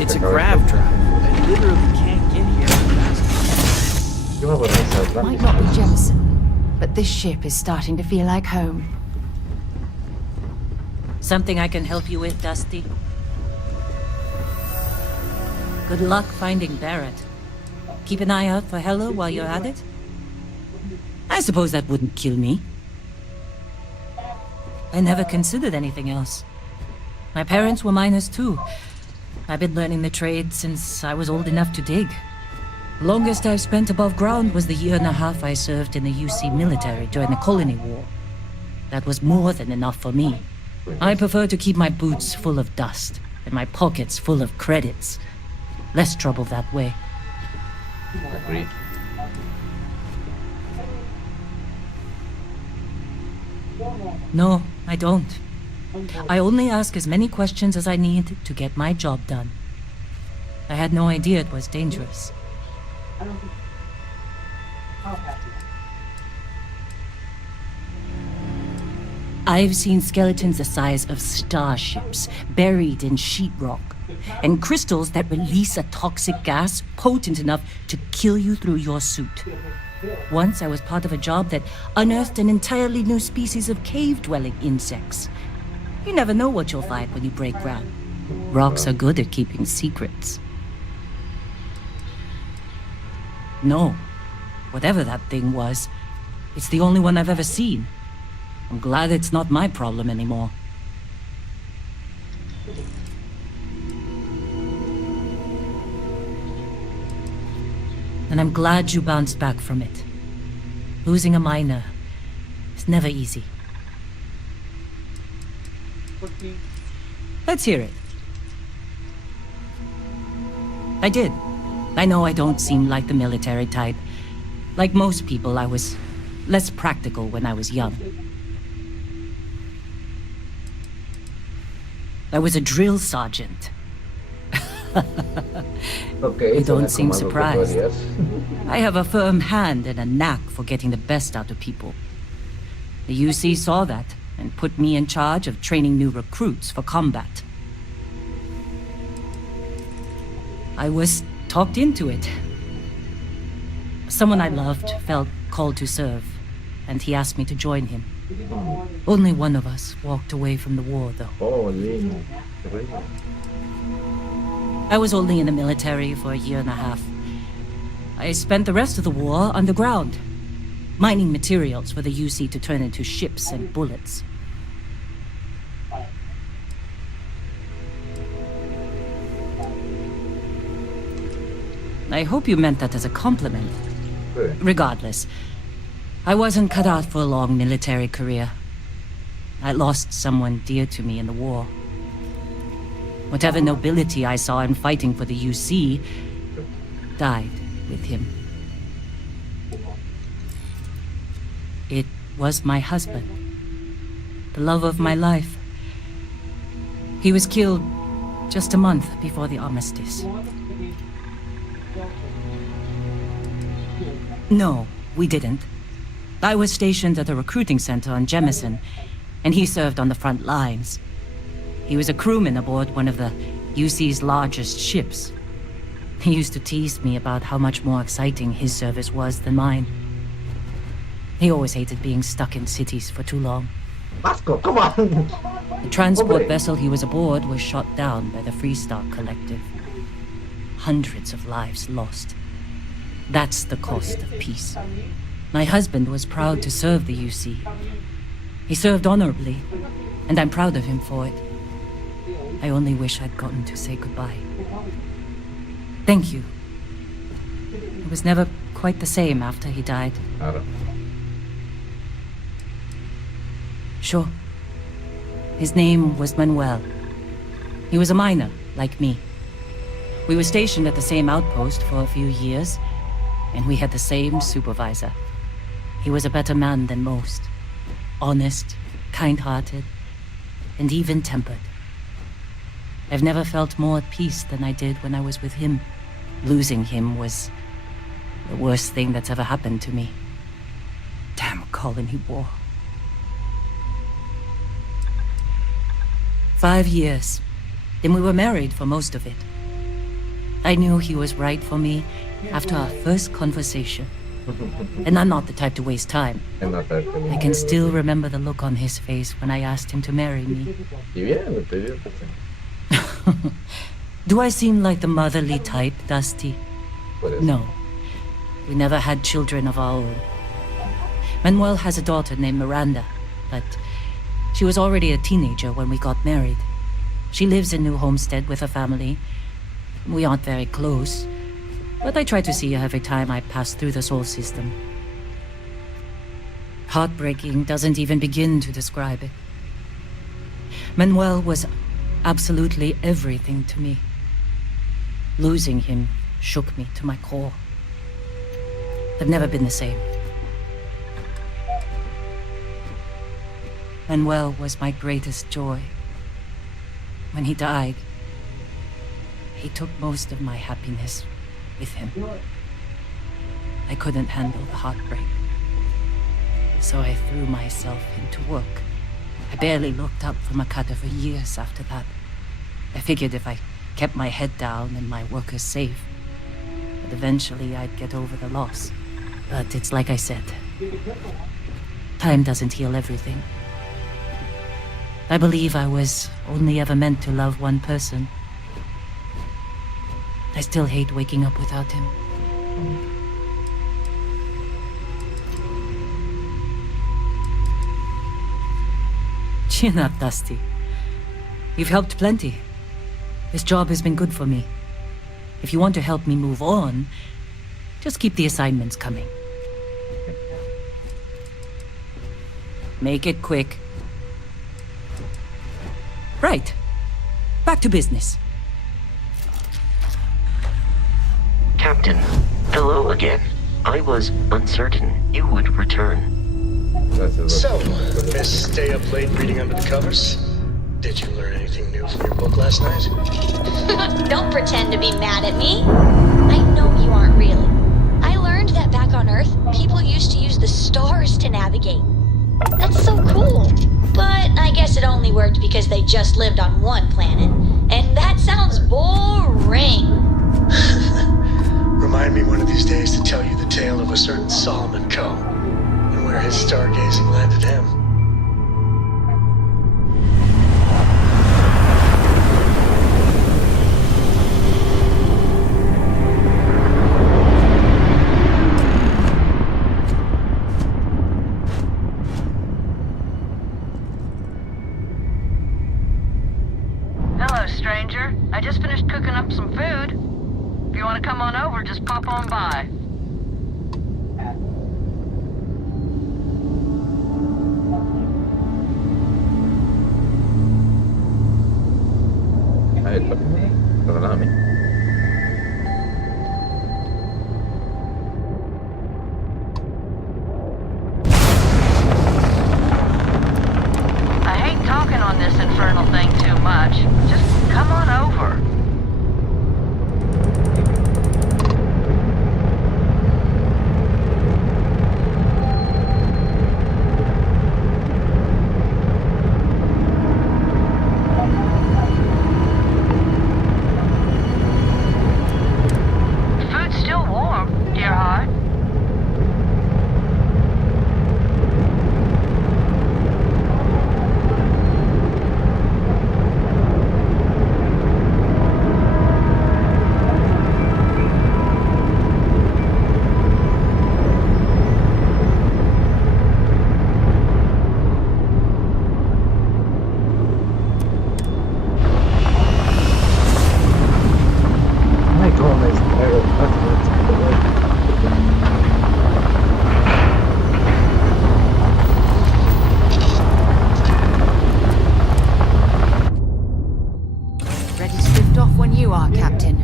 It's a grav drive. I literally can't get here fast. Might not be Jemison, but this ship is starting to feel like home. Something I can help you with, Dusty? Good luck finding Barrett. Keep an eye out for Hella while you're at it. I suppose that wouldn't kill me. I never considered anything else. My parents were miners too. I've been learning the trade since I was old enough to dig. Longest I've spent above ground was the year and a half I served in the UC military during the Colony War. That was more than enough for me. I prefer to keep my boots full of dust and my pockets full of credits. Less trouble that way. Agreed. No, I don't. I only ask as many questions as I need to get my job done. I had no idea it was dangerous. I've seen skeletons the size of starships buried in sheetrock, and crystals that release a toxic gas potent enough to kill you through your suit. Once I was part of a job that unearthed an entirely new species of cave-dwelling insects. You never know what you'll find when you break ground. Rocks are good at keeping secrets. No, whatever that thing was, It's the only one I've ever seen. I'm glad it's not my problem anymore. And I'm glad you bounced back from it. Losing a minor is never easy. Let's hear it. I did. I know I don't seem like the military type. Like most people, I was less practical when I was young. I was a drill sergeant. Okay, you don't seem surprised. I have a firm hand and a knack for getting the best out of people. The UC saw that and put me in charge of training new recruits for combat. I was talked into it. Someone I loved felt called to serve, and he asked me to join him. Only one of us walked away from the war, though. I was only in the military for a year and a half. I spent the rest of the war underground, mining materials for the UC to turn into ships and bullets. I hope you meant that as a compliment. Regardless, I wasn't cut out for a long military career. I lost someone dear to me in the war. Whatever nobility I saw in fighting for the UC died with him. It was my husband, the love of my life. He was killed just a month before the armistice. No, we didn't. I was stationed at a recruiting center on Jemison, and he served on the front lines. He was a crewman aboard one of the UC's largest ships. He used to tease me about how much more exciting his service was than mine. He always hated being stuck in cities for too long. Vasco, come on! The transport vessel he was aboard was shot down by the Freestar Collective. Hundreds of lives lost. That's the cost of peace. My husband was proud to serve the UC. He served honorably, and I'm proud of him for it. I only wish I'd gotten to say goodbye. Thank you. It was never quite the same after he died. Sure. His name was Manuel. He was a miner, like me. We were stationed at the same outpost for a few years, and we had the same supervisor. He was a better man than most. Honest, kind-hearted, and even-tempered. I've never felt more at peace than I did when I was with him. Losing him was the worst thing that's ever happened to me. Damn colony war. 5 years. Then we were married for most of it. I knew he was right for me after our first conversation. And I'm not the type to waste time. I can still remember the look on his face when I asked him to marry me. Do I seem like the motherly type, Dusty? No. We never had children of our own. Manuel has a daughter named Miranda, but she was already a teenager when we got married. She lives in New Homestead with her family. We aren't very close, but I try to see her every time I pass through the Sol system. Heartbreaking doesn't even begin to describe it. Manuel was absolutely everything to me. Losing him shook me to my core. I've never been the same. Manuel was my greatest joy. When he died, he took most of my happiness with him. I couldn't handle the heartbreak, so I threw myself into work. I barely looked up from a cutter for years after that. I figured if I kept my head down and my workers safe, that eventually I'd get over the loss. But it's like I said, time doesn't heal everything. I believe I was only ever meant to love one person. I still hate waking up without him. Chin up, Dusty. You've helped plenty. This job has been good for me. If you want to help me move on, just keep the assignments coming. Make it quick. Right. Back to business. Captain, hello again. I was uncertain you would return. So, Miss stay up late reading under the covers? Did you learn anything new from your book last night? Don't pretend to be mad at me. I know you aren't really. I learned that back on Earth, people used to use the stars to navigate. That's so cool. But I guess it only worked because they just lived on one planet. And that sounds boring. Remind me one of these days to tell you the tale of a certain Solomon Coe and where his stargazing landed him. Hello, stranger. I just finished cooking up some food. If you want to come on over, just pop on by. Perdóname. I hate talking on this infernal thing too much. Just come on over. Food's still warm, dear heart. Ay, cómo me distraigo. Ready to lift off when you are, Captain.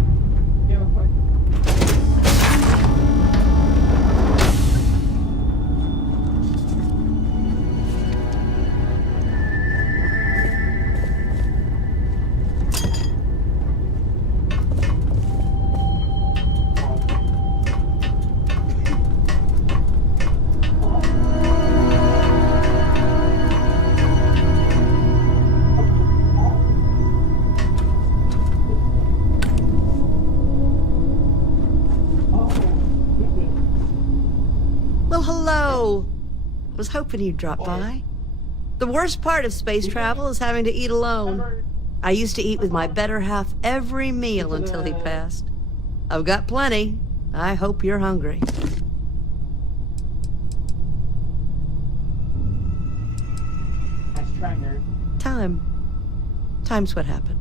Well, hello. Was hoping you'd drop by. The worst part of space travel is having to eat alone. I used to eat with my better half every meal until he passed. I've got plenty. I hope you're hungry. Time's what happened.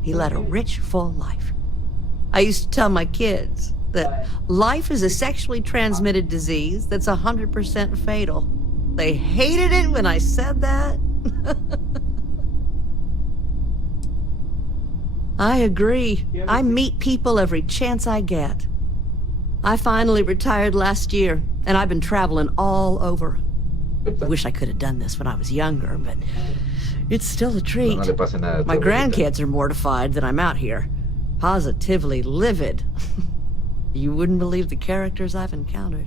He led a rich, full life. I used to tell my kids that life is a sexually transmitted disease that's 100% fatal. They hated it when I said that. I agree. I meet people every chance I get. I finally retired last year, and I've been traveling all over. I wish I could have done this when I was younger, but it's still a treat. My grandkids are mortified that I'm out here. Positively livid. You wouldn't believe the characters I've encountered.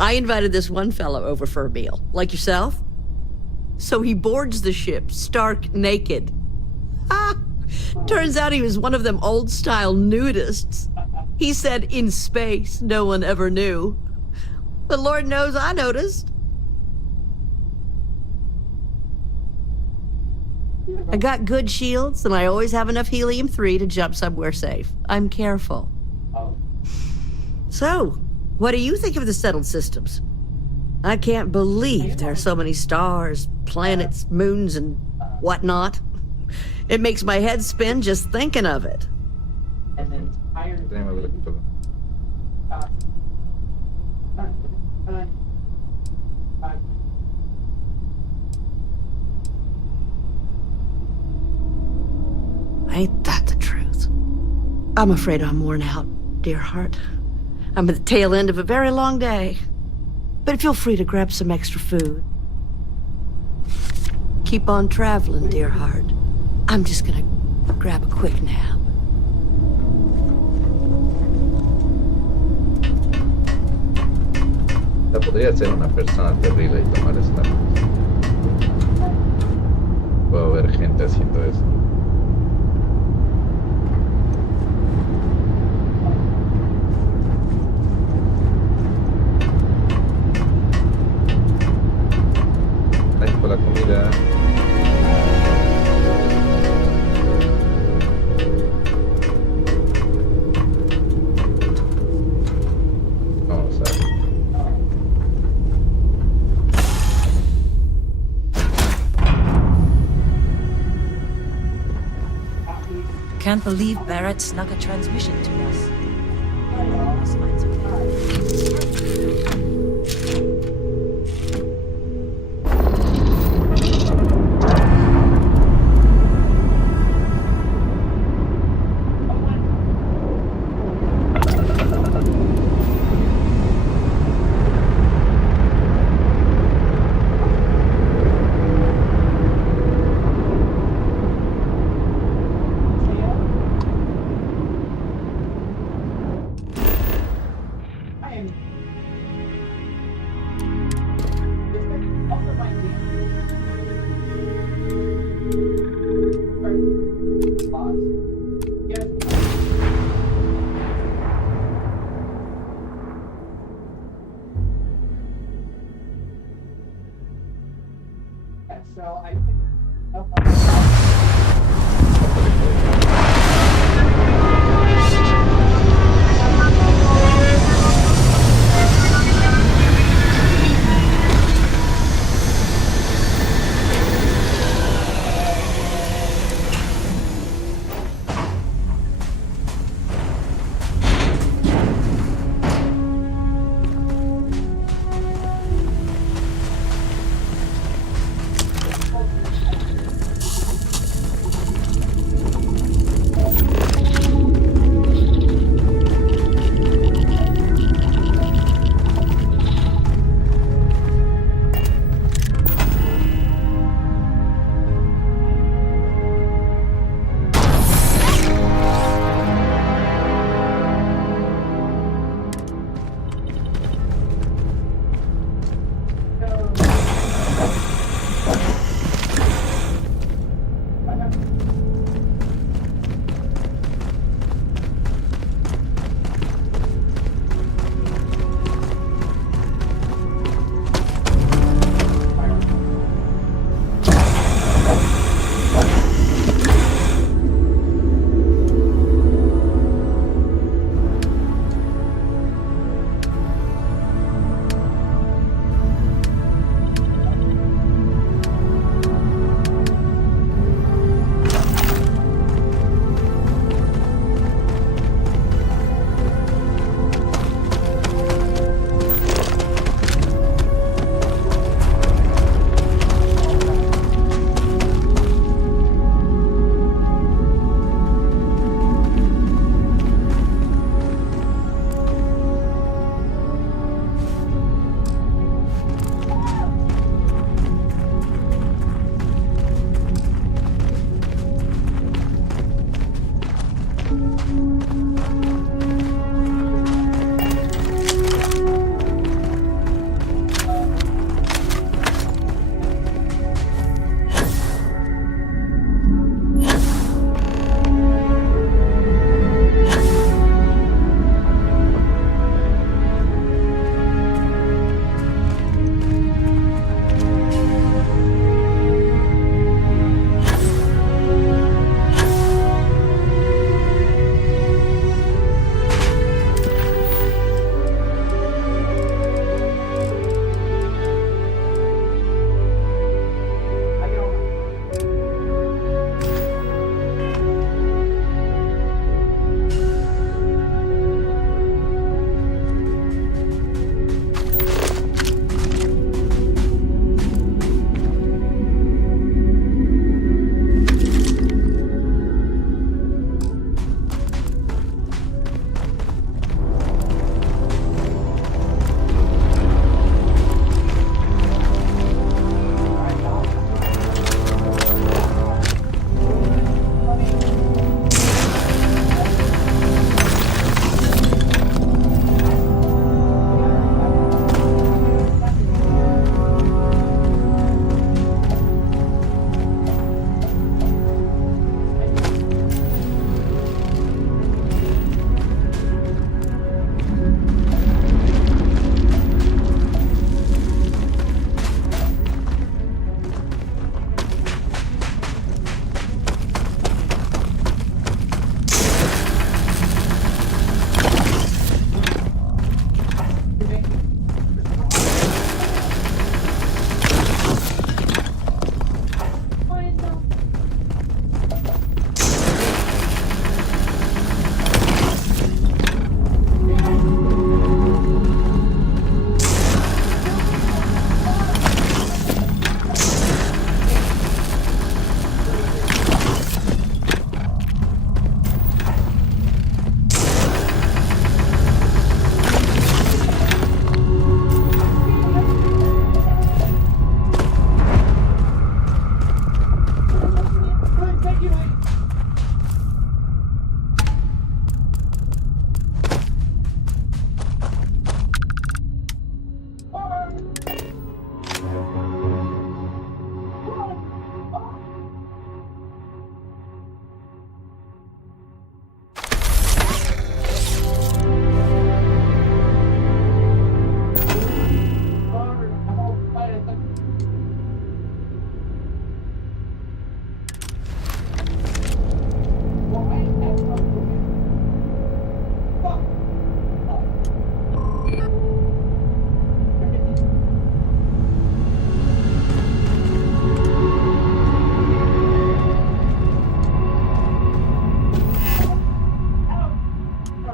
I invited this one fellow over for a meal, like yourself. So he boards the ship, stark naked. Ah! Turns out he was one of them old-style nudists. He said in space, no one ever knew. But Lord knows I noticed. I got good shields, and I always have enough helium-3 to jump somewhere safe. I'm careful. So, What do you think of the settled systems? I can't believe there are so many stars, planets, moons, and whatnot. It makes my head spin just thinking of it. Ain't that the truth? I'm afraid I'm worn out, dear heart. I'm at the tail end of a very long day. But feel free to grab some extra food. Keep on traveling, dear heart. I'm just gonna grab a quick nap. Podría ser una persona terrible y tomar esta. Puedo ver gente haciendo eso. Gracias por la comida. Vamos a ver. Can't believe Barrett snuck a transmission to us. Must find something.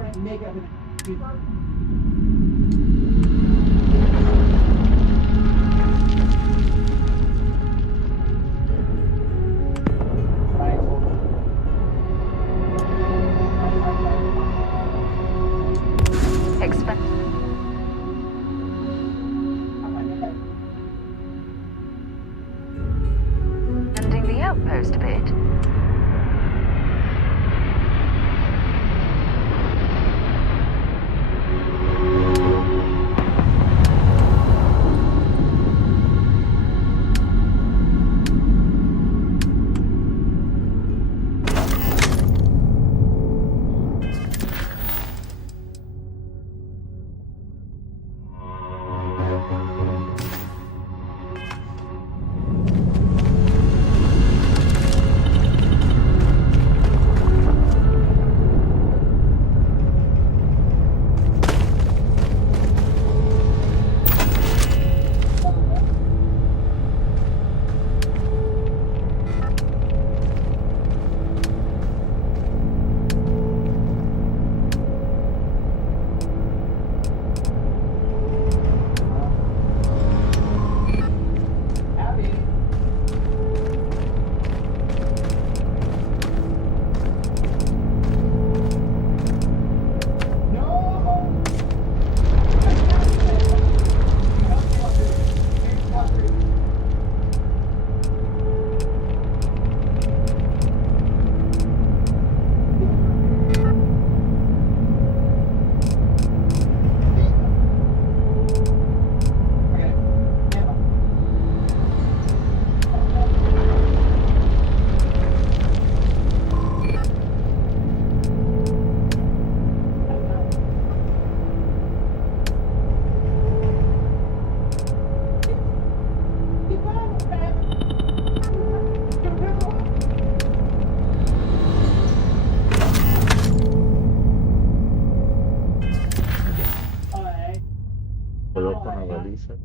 Expanding the outpost a bit. Coloco una baliza.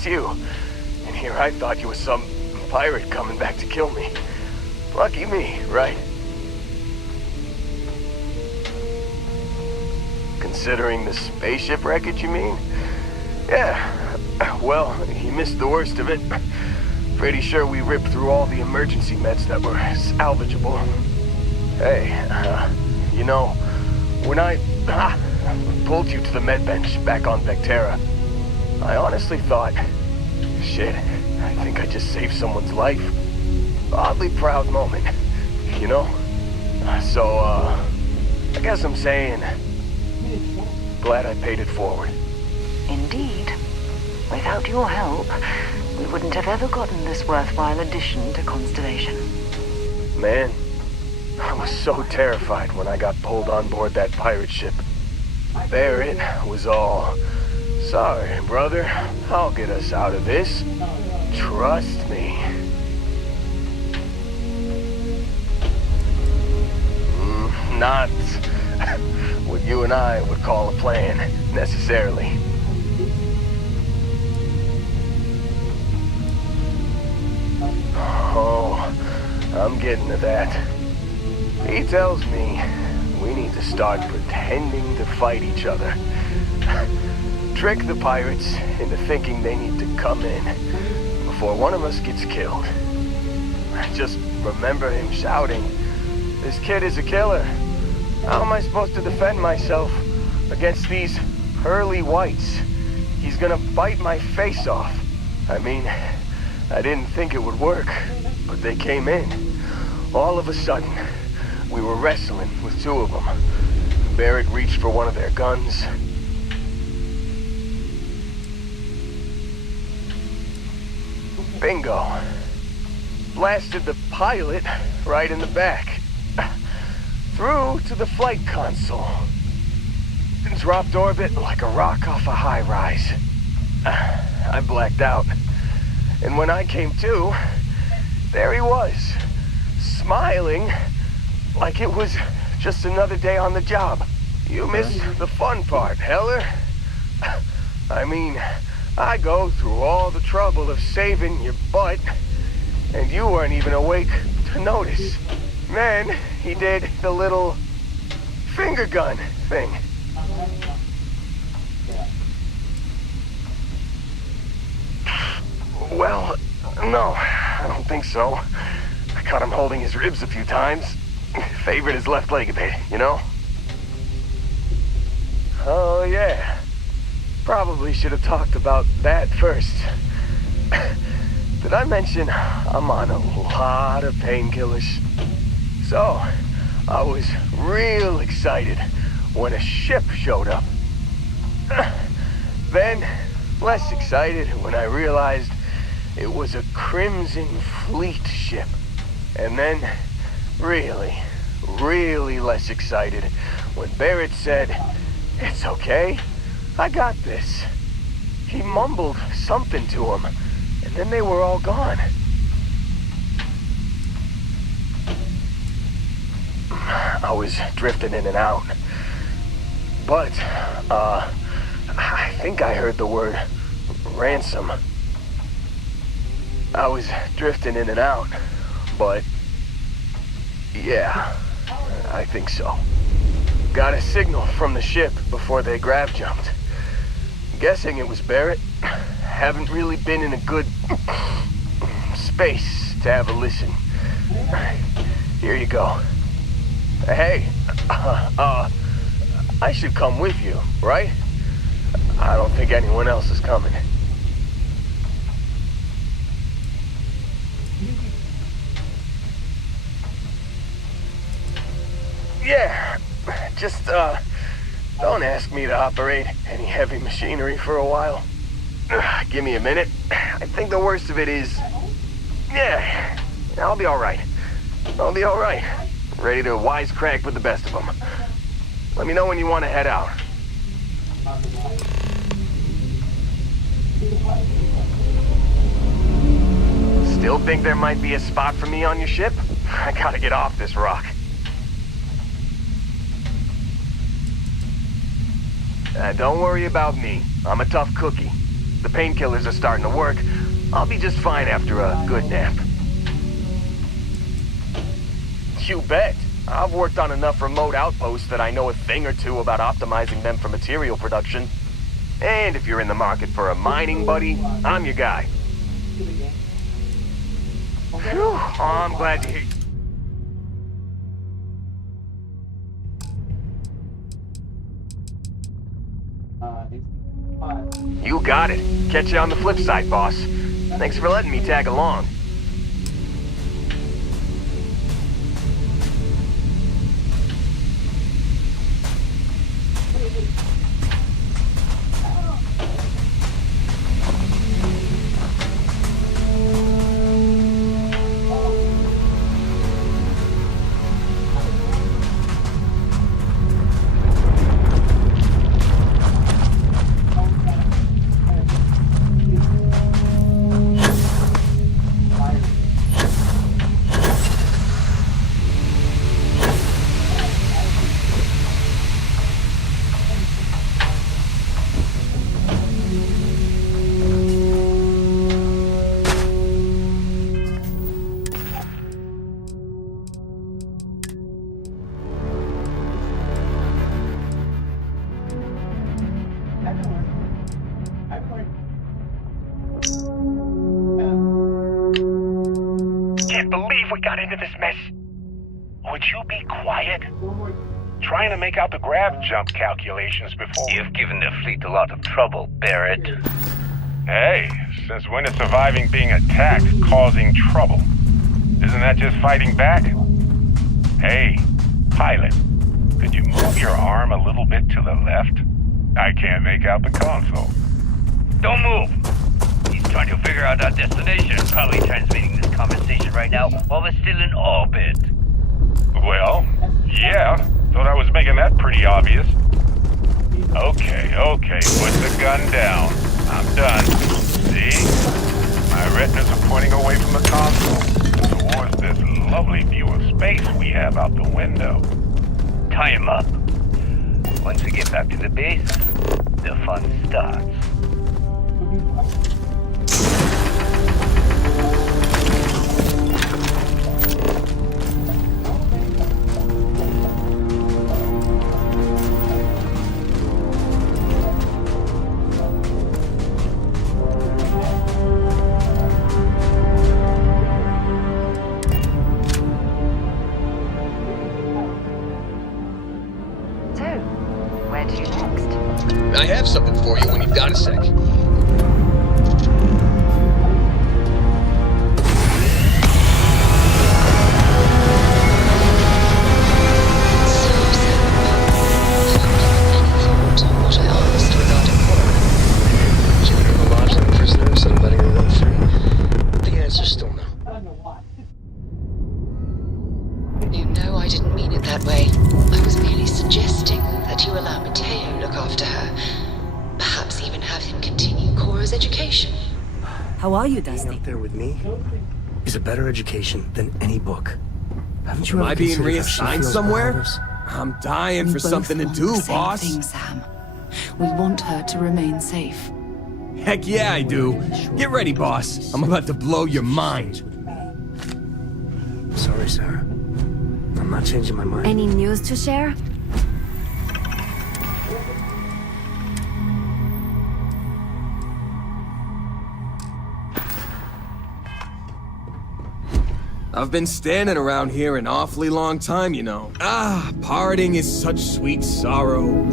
it's you. And here I thought you were some pirate coming back to kill me. Lucky me, right? Considering the spaceship wreckage, you mean? Yeah, well, you missed the worst of it. Pretty sure we ripped through all the emergency meds that were salvageable. Hey, you know, when I pulled you to the med bench back on Vectera, I honestly thought, shit, I think I just saved someone's life. Oddly proud moment, you know? So, I guess I'm saying, glad I paid it forward. Indeed. Without your help, we wouldn't have ever gotten this worthwhile addition to Constellation. Man, I was so terrified when I got pulled on board that pirate ship. There it was all, sorry, brother, I'll get us out of this. Trust me. Not what you and I would call a plan, necessarily. Oh, I'm getting to that. He tells me we need to start pretending to fight each other. Trick the pirates into thinking they need to come in before one of us gets killed. I just remember him shouting, "This kid is a killer. How am I supposed to defend myself against these pearly whites? He's gonna bite my face off." I mean, I didn't think it would work, but they came in. All of a sudden, we were wrestling with two of them. Barrett reached for one of their guns. Bingo. Blasted the pilot right in the back. Through to the flight console. Dropped orbit like a rock off a high-rise. I blacked out. And when I came to, there he was, smiling like it was just another day on the job. You missed the fun part, Heller. I mean, I go through all the trouble of saving your butt, and you weren't even awake to notice. Then he did the little finger gun thing. Well, no, I don't think so. I caught him holding his ribs a few times. Favored his left leg a bit, you know? Oh, yeah. Probably should have talked about that first. Did I mention I'm on a lot of painkillers? So, I was real excited when a ship showed up. Then, less excited when I realized it was a Crimson Fleet ship. And then, really less excited when Barrett said, "It's okay, I got this." He mumbled something to him, and then they were all gone. I was drifting in and out. But, I think I heard the word ransom. I was drifting in and out, but yeah, I think so. Got a signal from the ship before they grav jumped. Guessing it was Barrett. Haven't really been in a good space to have a listen. Here you go. Hey, I should come with you, right? I don't think anyone else is coming. Yeah, just, don't ask me to operate any heavy machinery for a while. Give me a minute. I think the worst of it is... Yeah, I'll be alright. I'll be alright. Ready to wisecrack with the best of them. Let me know when you want to head out. Still think there might be a spot for me on your ship? I gotta get off this rock. Don't worry about me. I'm a tough cookie. The painkillers are starting to work. I'll be just fine after a good nap. You bet. I've worked on enough remote outposts that I know a thing or two about optimizing them for material production. And if you're in the market for a mining buddy, I'm your guy. Phew, oh, I'm glad to hear you. You got it. Catch you on the flip side, boss. Thanks for letting me tag along. can't believe we got into this mess. Would you be quiet? Trying to make out the grav jump calculations before... You've given the fleet a lot of trouble, Barrett. Hey, since when is surviving being attacked causing trouble? Isn't that just fighting back? Hey, pilot, could you move your arm a little bit to the left? I can't make out the console. Don't move! He's trying to figure out our destination, probably transmitting this conversation right now while we're still in orbit. Well, yeah, thought I was making that pretty obvious. Okay, put the gun down. I'm done. See? My retinas are pointing away from the console, towards this lovely view of space we have out the window. Tie him up. Once we get back to the base, the fun starts. I have something for you when you've got a sec. You know I didn't mean it that way. I was merely suggesting that you allow Mateo look after her. Perhaps even have him continue Cora's education. How are you, Dusty? Being out there with me is a better education than any book. Haven't you Am ever I being considered how she reassigned feels somewhere? about this? I'm dying We for both something to want do, the same boss. thing, Sam. We want her to remain safe. Heck yeah, I do. Get ready, boss. I'm about to blow your mind. Sorry, Sarah. I'm not changing my mind. Any news to share? I've been standing around here an awfully long time, you know. Parting is such sweet sorrow.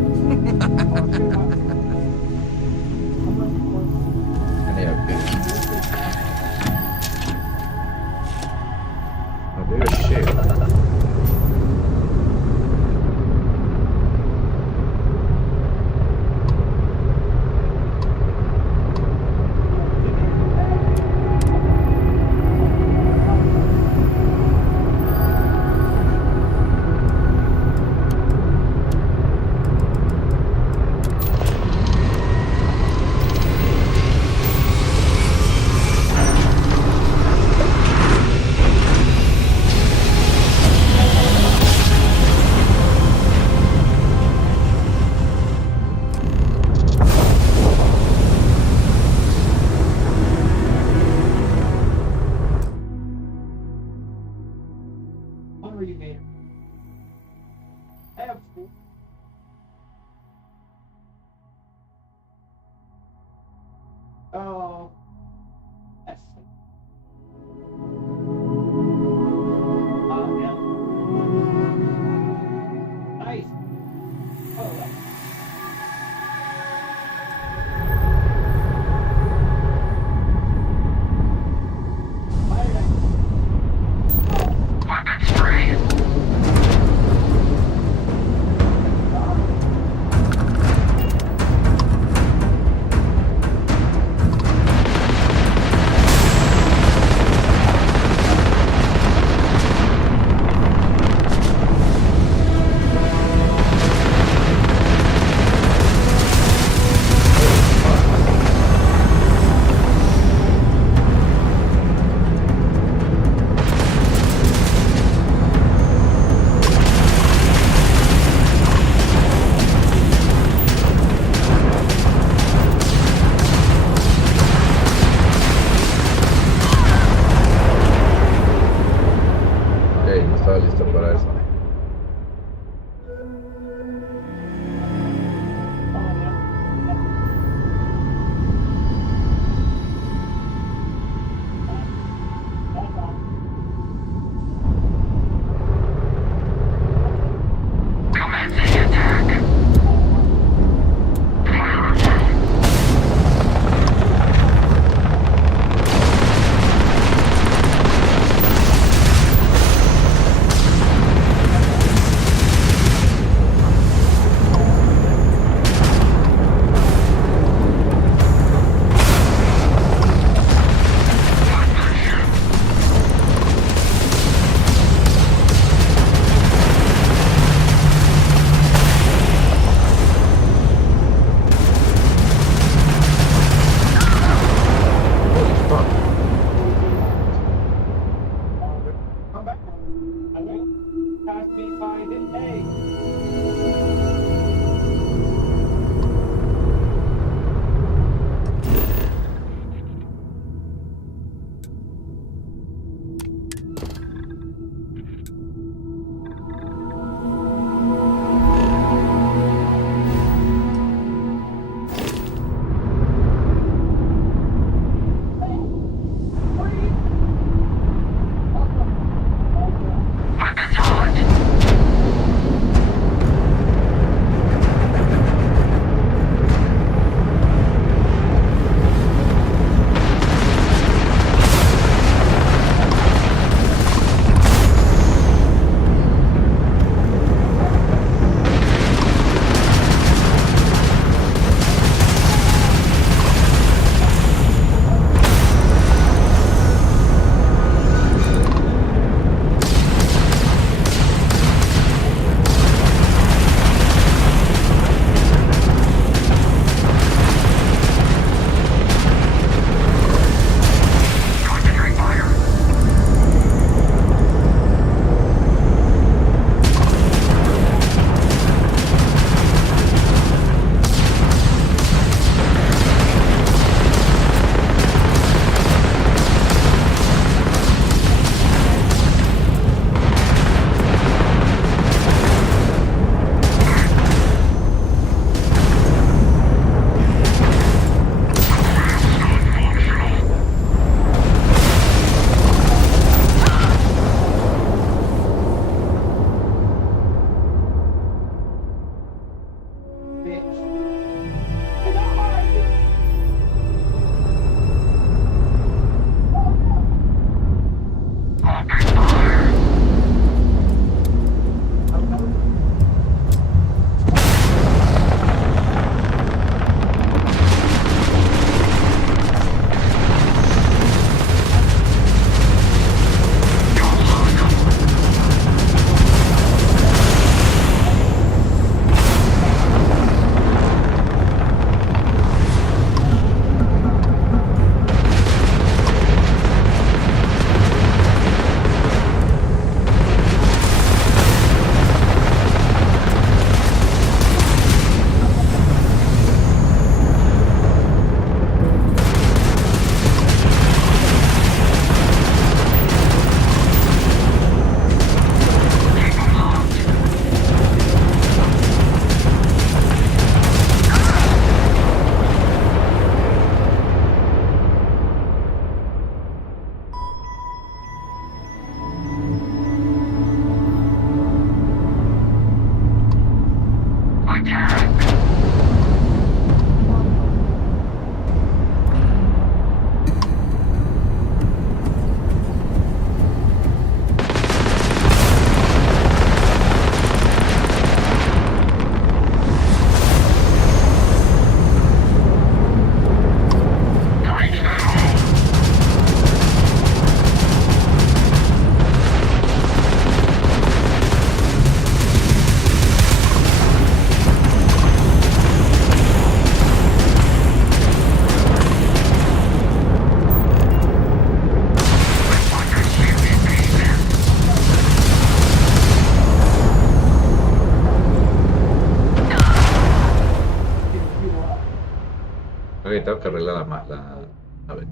Ok, tengo que arreglar a ver.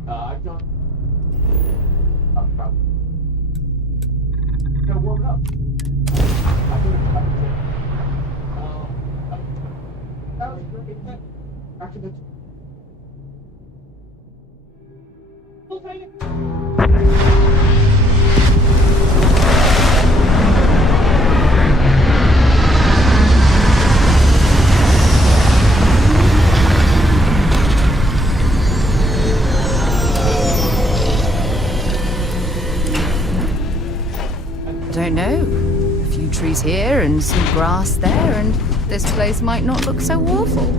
Don't know. A few trees here and some grass there, and this place might not look so awful.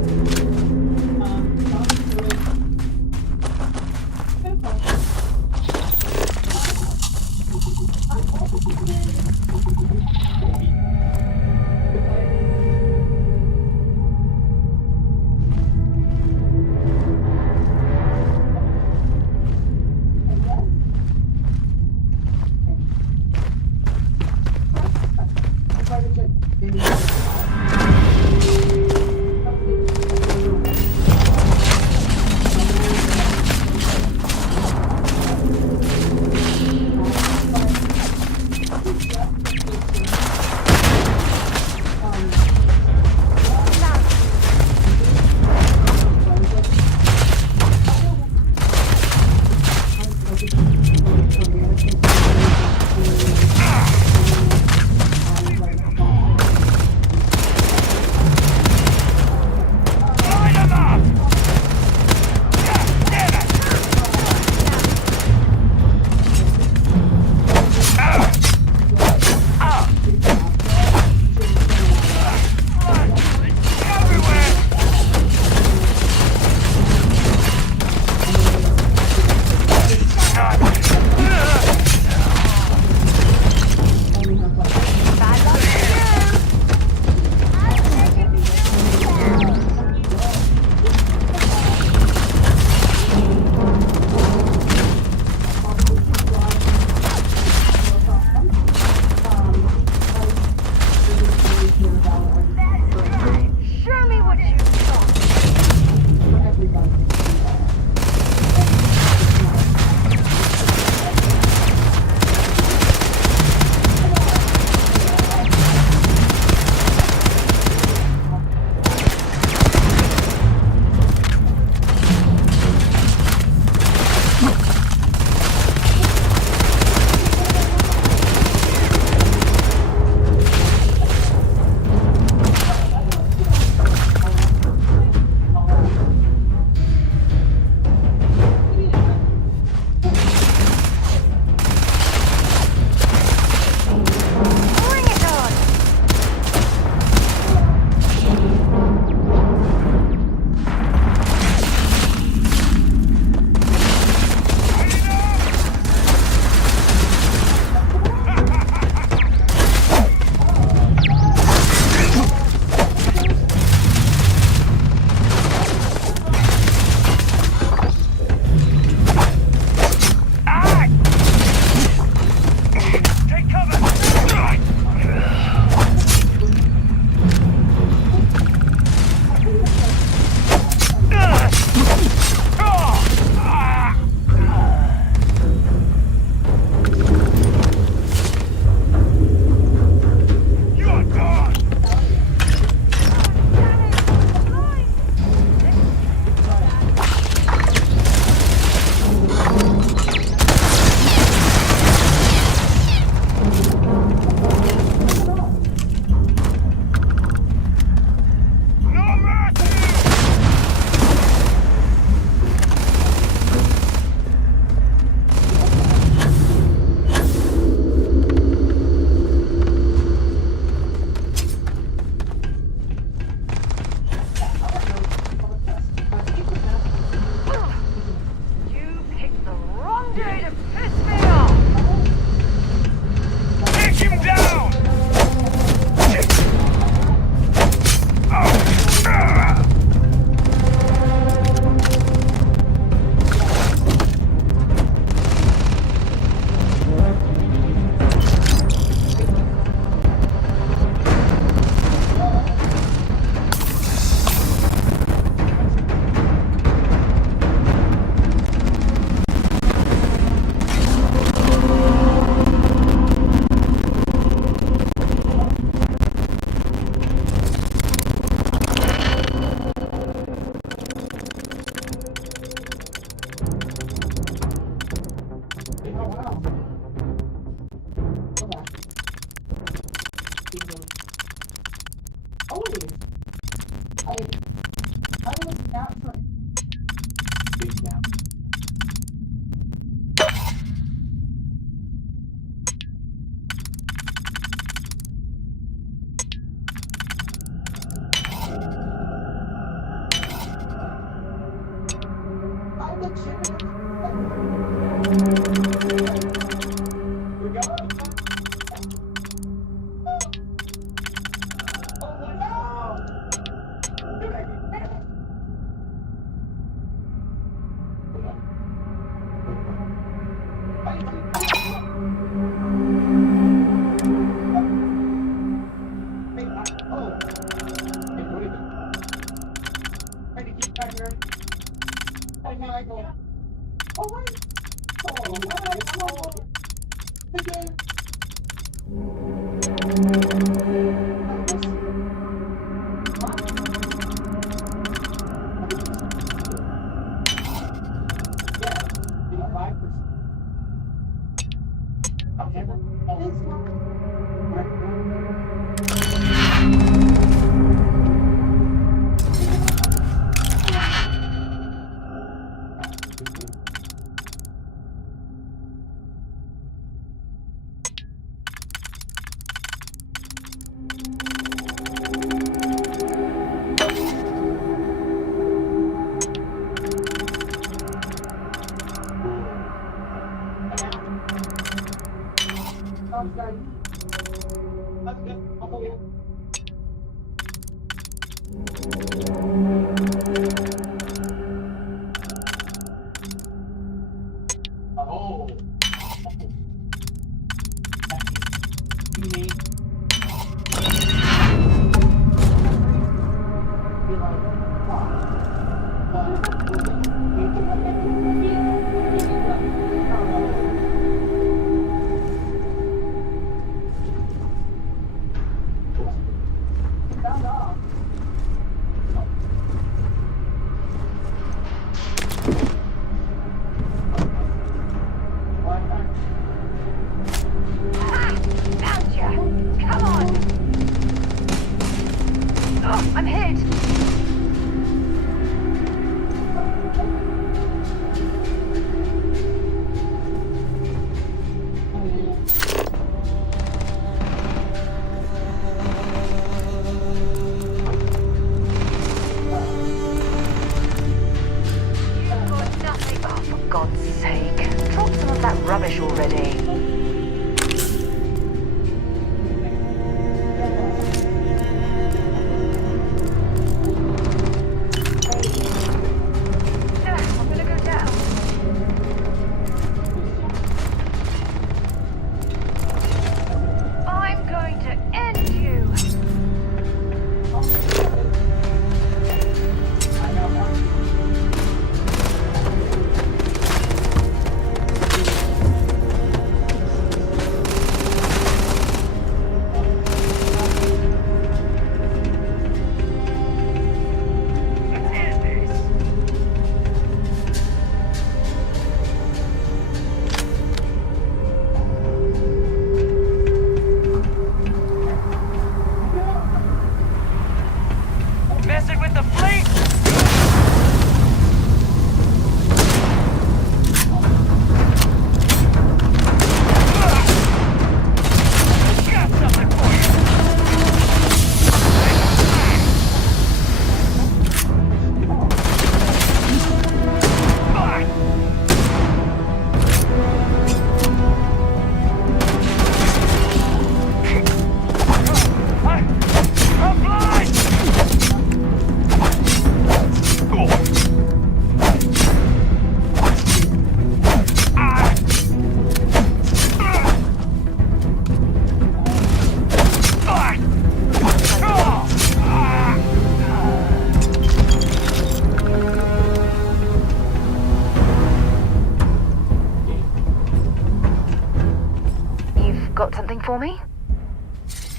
Got something for me?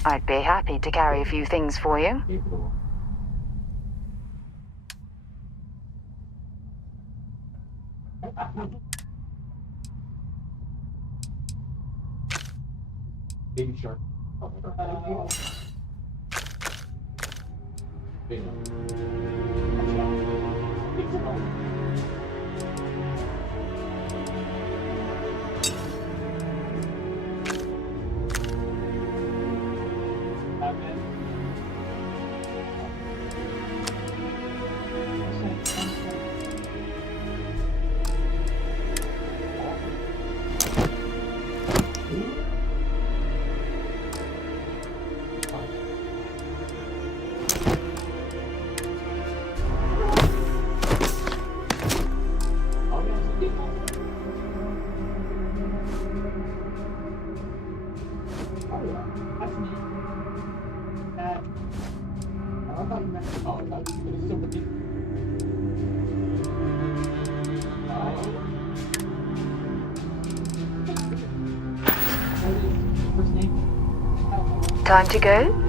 I'd be happy to carry a few things for you. Baby shark. Time to go?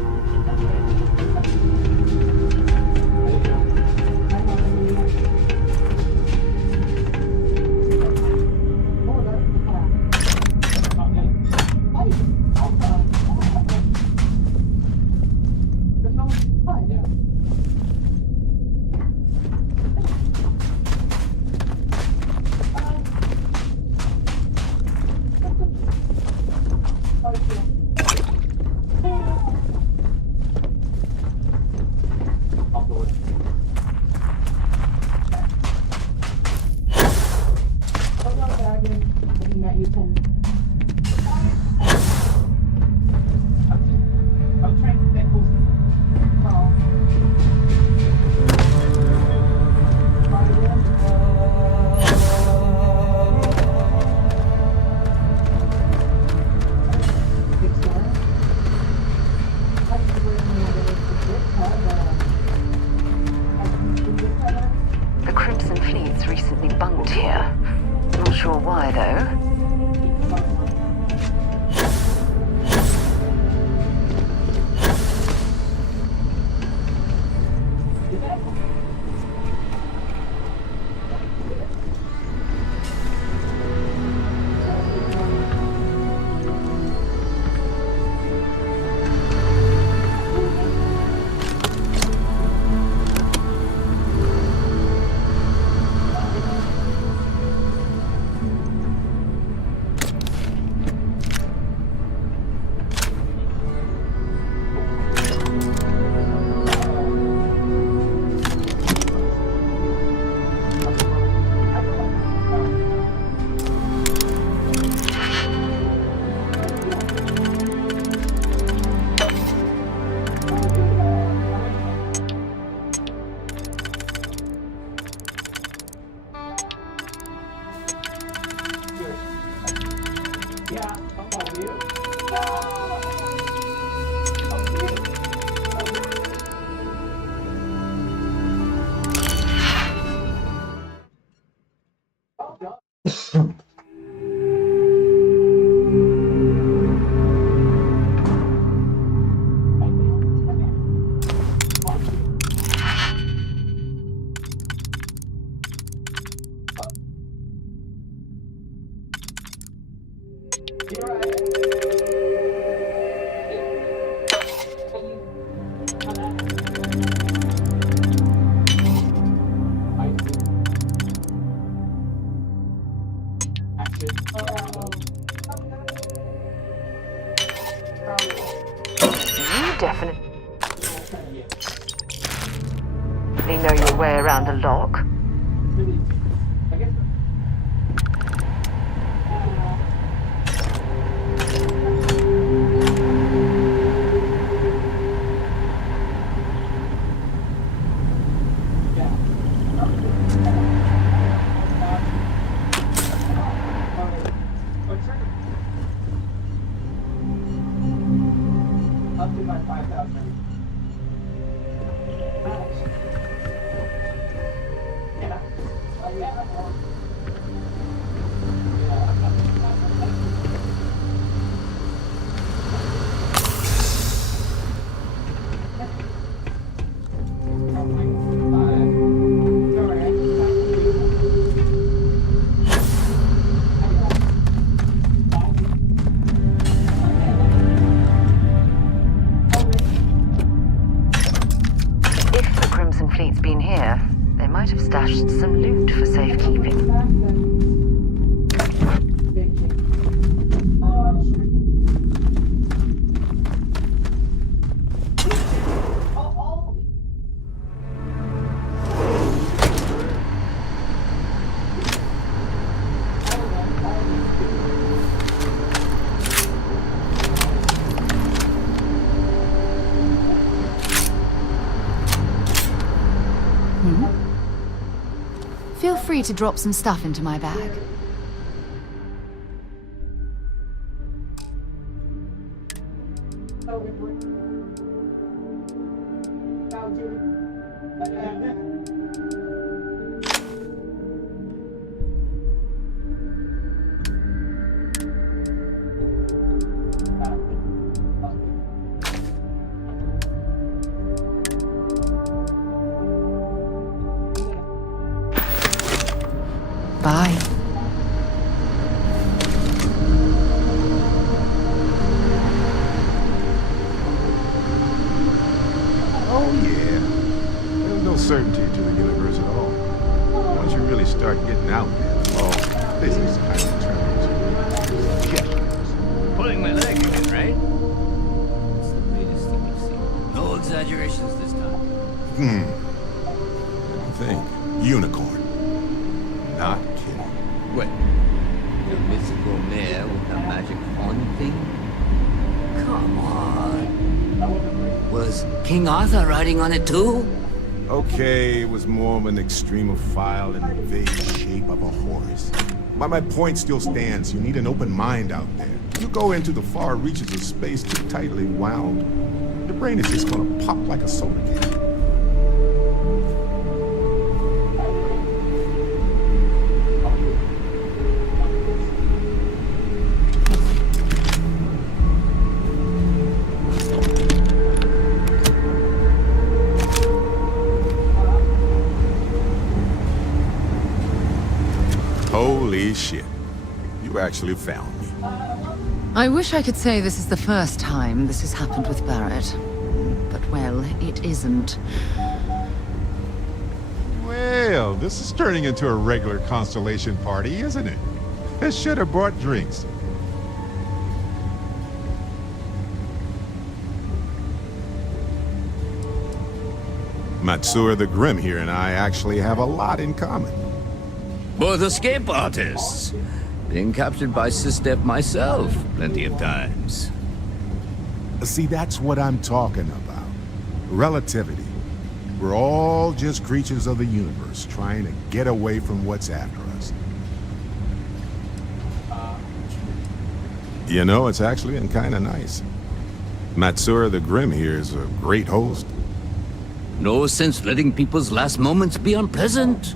The Crimson Fleet's recently bunked here. Not sure why, though. Definitely know your way around the lock. Fleet's been here, they might have stashed some loot for safekeeping. Feel free to drop some stuff into my bag. Bye. Oh, yeah. There's no certainty to the universe at all. Once you really start getting out there, all physics kind of turns into guesses. Pulling my leg again, right? It's the latest thing you've seen. No exaggerations this time. What do you think? Unicorn. Not kidding. What? Your mythical mare with the magic horn thing? Come on. Was King Arthur riding on it too? Okay, it was more of an extremophile in the vague shape of a horse. But my point still stands. You need an open mind out there. You go into the far reaches of space too tightly wound, your brain is just gonna pop like a soda can. Holy shit. You actually found me. I wish I could say this is the first time this has happened with Barrett. But, well, it isn't. Well, this is turning into a regular Constellation party, isn't it? I should have brought drinks. Matsura the Grim here and I actually have a lot in common. Both escape artists. Been captured by Sistef myself plenty of times. See, that's what I'm talking about. Relativity. We're all just creatures of the universe trying to get away from what's after us. You know, it's actually been kind of nice. Matsura the Grim here is a great host. No sense letting people's last moments be unpleasant.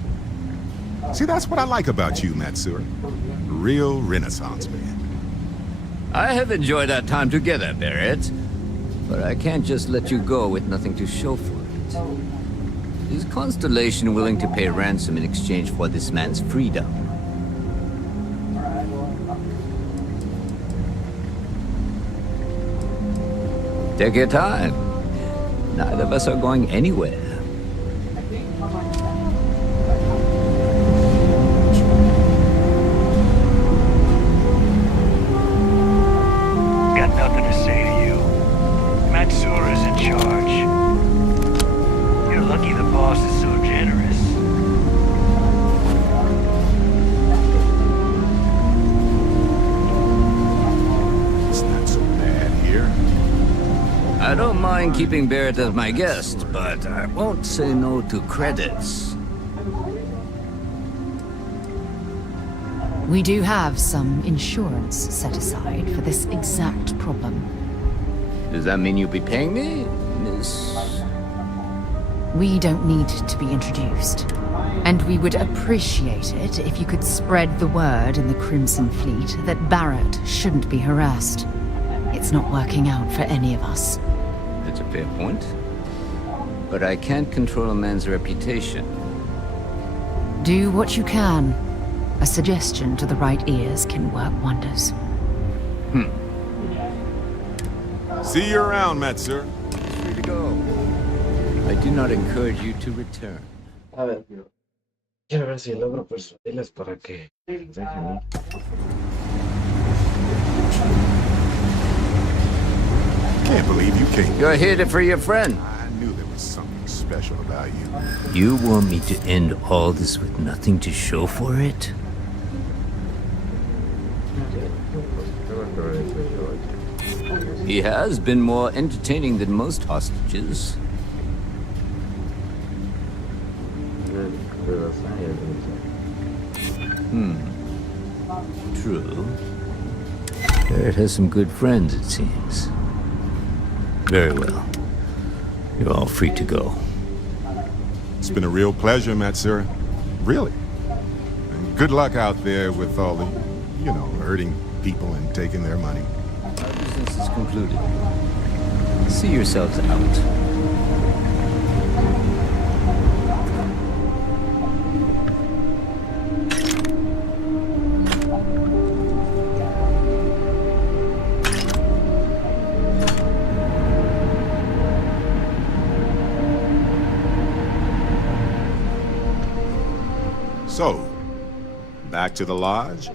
See, that's what I like about you, Matsura. Real Renaissance man. I have enjoyed our time together, Barrett. But I can't just let you go with nothing to show for it. Is Constellation willing to pay ransom in exchange for this man's freedom? Take your time. Neither of us are going anywhere. Got nothing to say to you. Matsura's in charge. You're lucky the boss is so generous. It's not so bad here. I don't mind keeping Barrett as my guest, but I won't say no to credits. We do have some insurance set aside for this exact problem. Does that mean you'll be paying me, Miss? We don't need to be introduced. And we would appreciate it if you could spread the word in the Crimson Fleet that Barrett shouldn't be harassed. It's not working out for any of us. That's a fair point. But I can't control a man's reputation. Do what you can. A suggestion to the right ears can work wonders. See you around, Matsura. Free to go. I do not encourage you to return. A ver, quiero ver si logro persuadirles para que dejen ir. Can't believe you came. You're here to free your friend. I knew there was something special about you. You want me to end all this with nothing to show for it? He has been more entertaining than most hostages. True. Barrett has some good friends, it seems. Very well. You're all free to go. It's been a real pleasure, Matsura. Really. And good luck out there with all the, hurting people and taking their money. Our business is concluded. See yourselves out. So, back to the lodge?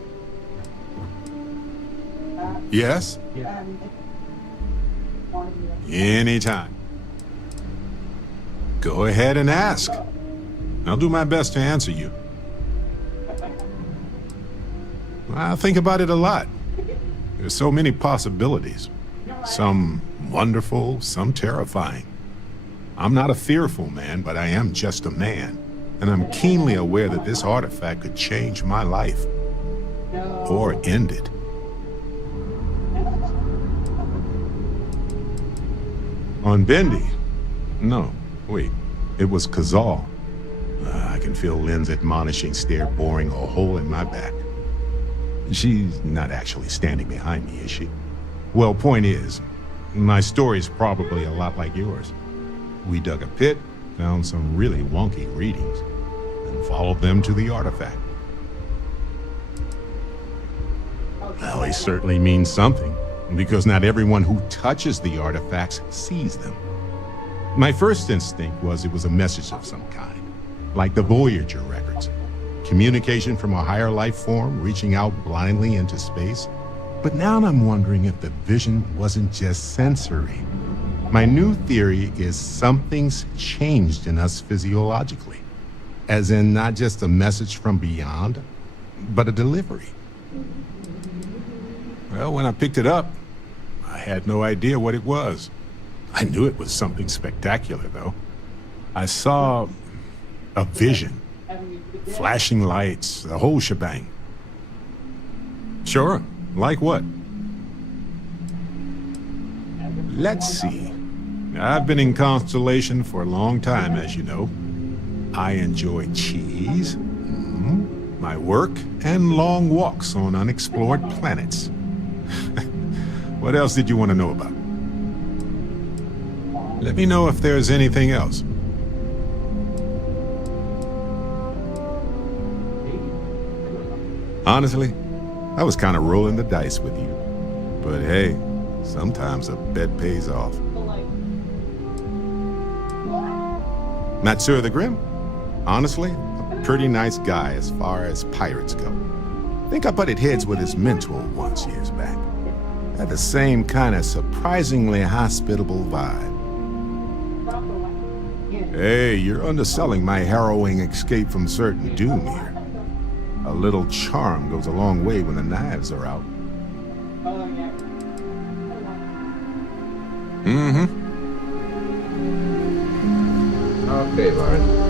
Yes? Anytime. Go ahead and ask. I'll do my best to answer you. I think about it a lot. There's so many possibilities. Some wonderful, some terrifying. I'm not a fearful man, but I am just a man. And I'm keenly aware that this artifact could change my life. Or end it. On Bendy? No, wait. It was Kazal. I can feel Lynn's admonishing stare boring a hole in my back. She's not actually standing behind me, is she? Well, point is, my story's probably a lot like yours. We dug a pit, found some really wonky readings, and followed them to the artifact. Well, they certainly mean something, because not everyone who touches the artifacts sees them. My first instinct was it was a message of some kind, like the Voyager records. Communication from a higher life form reaching out blindly into space. But now I'm wondering if the vision wasn't just sensory. My new theory is something's changed in us physiologically. As in not just a message from beyond, but a delivery. Well, when I picked it up, I had no idea what it was. I knew it was something spectacular, though. I saw a vision. Flashing lights, the whole shebang. Sure, like what? Let's see. I've been in Constellation for a long time, as you know. I enjoy cheese, my work, and long walks on unexplored planets. What else did you want to know about? Let me know if there's anything else. Honestly, I was kind of rolling the dice with you. But hey, sometimes a bet pays off. Matsura the Grim? Honestly, a pretty nice guy as far as pirates go. Think I butted heads with his mentor once years back. Had the same kind of surprisingly hospitable vibe. Hey, you're underselling my harrowing escape from certain doom here. A little charm goes a long way when the knives are out. Okay, Lauren.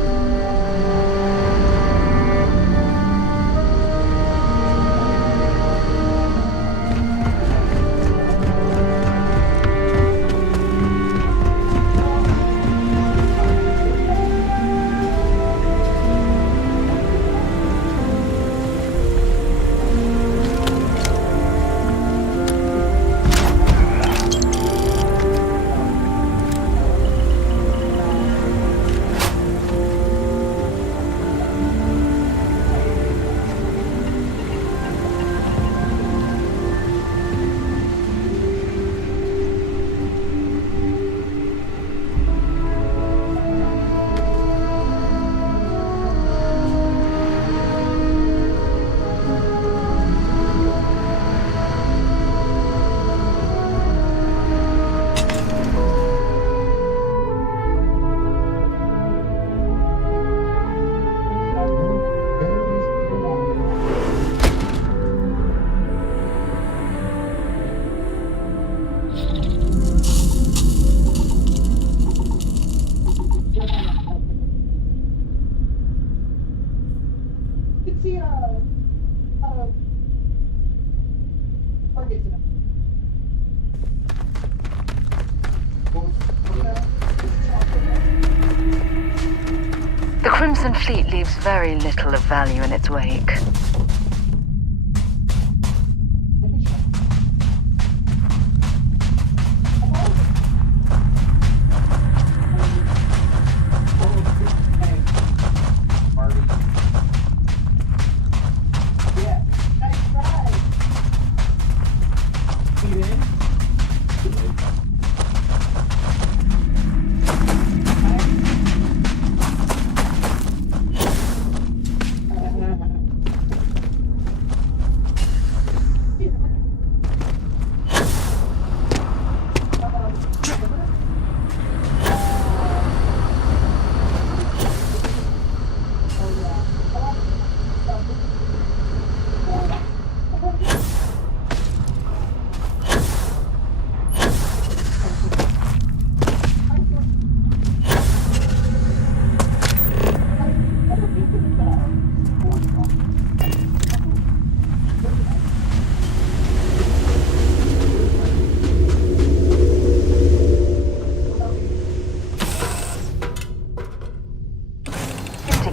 crimson fleet leaves very little of value in its wake.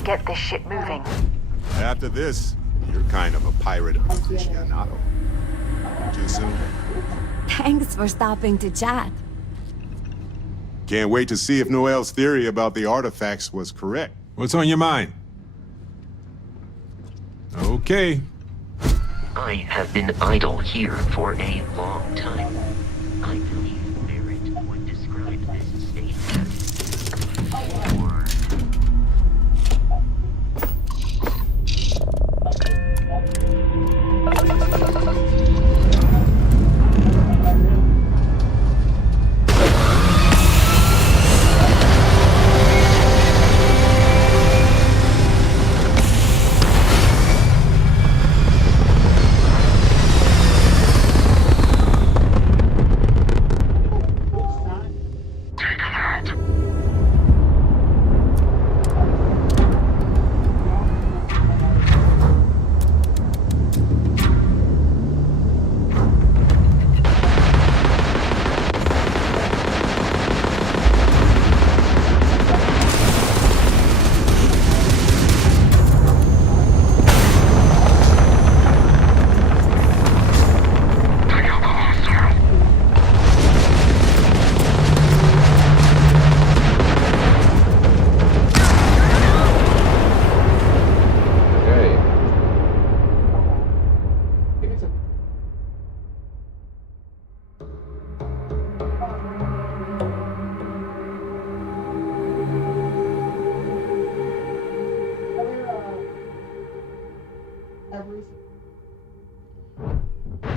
Get this shit moving. After this, you're kind of a pirate aficionado. Too soon? Thanks for stopping to chat. Can't wait to see if Noel's theory about the artifacts was correct. What's on your mind? Okay. I have been idle here for a long time. I believe Barrett would describe this state as war.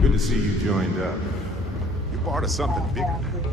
Good to see you joined up. You're part of something bigger now.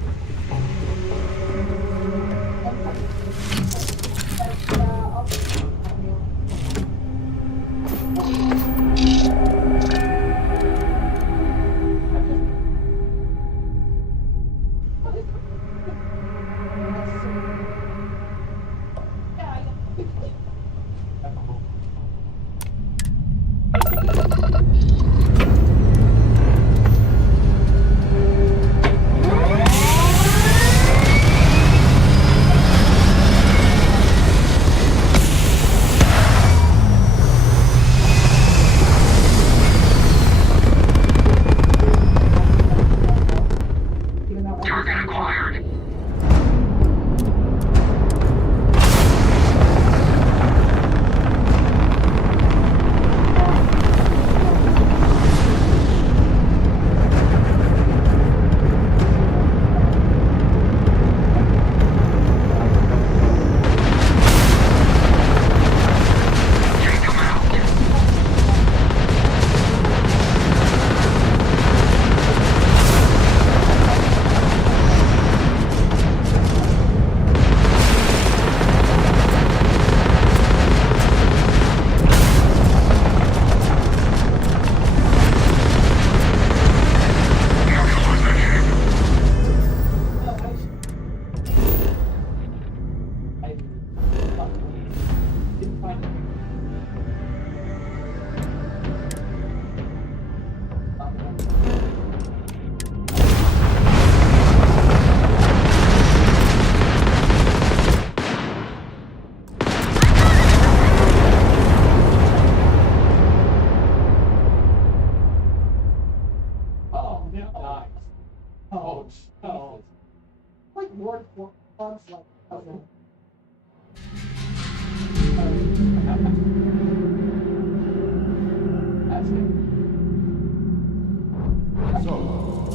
So,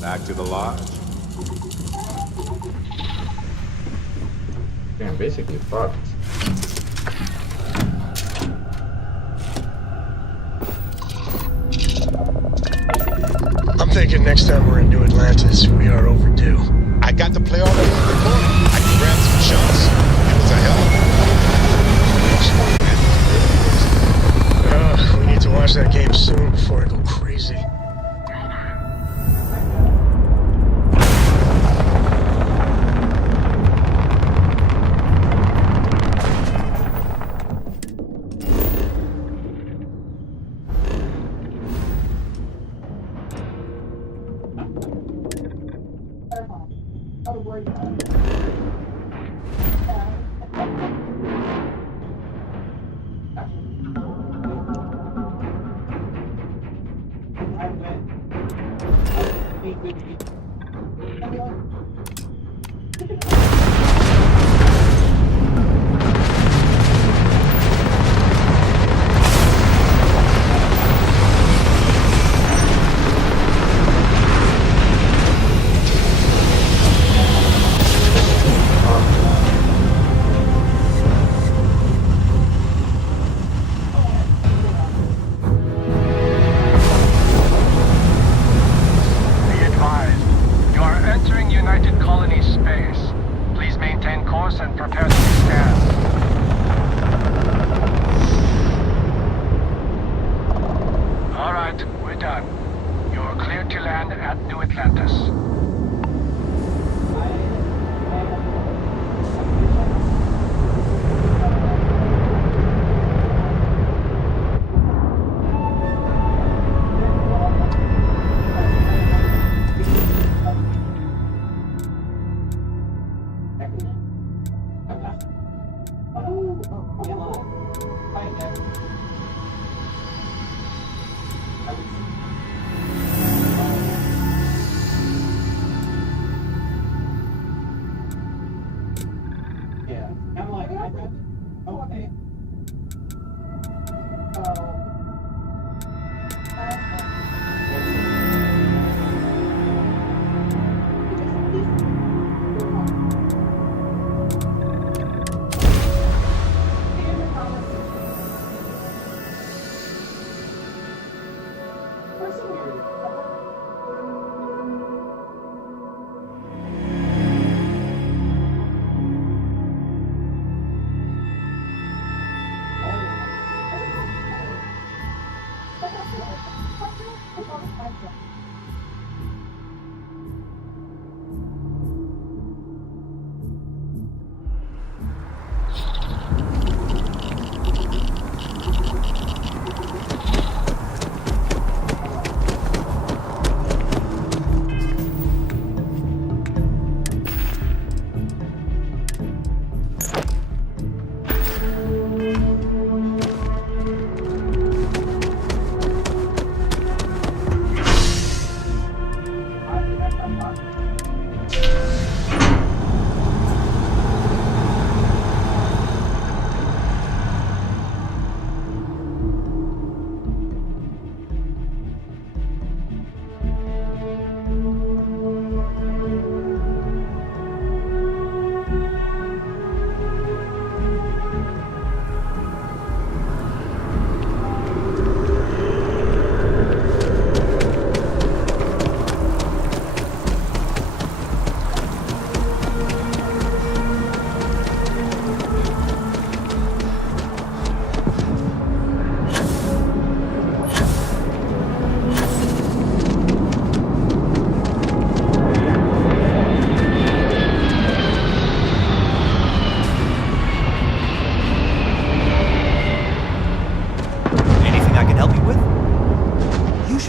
back to the lodge. Yeah, basically fucked. I'm thinking next time we're in New Atlantis, we are overdue. I got to play all that in the recorder. I can grab some chunks. It was a hell of a We need to watch that game soon before I go crazy.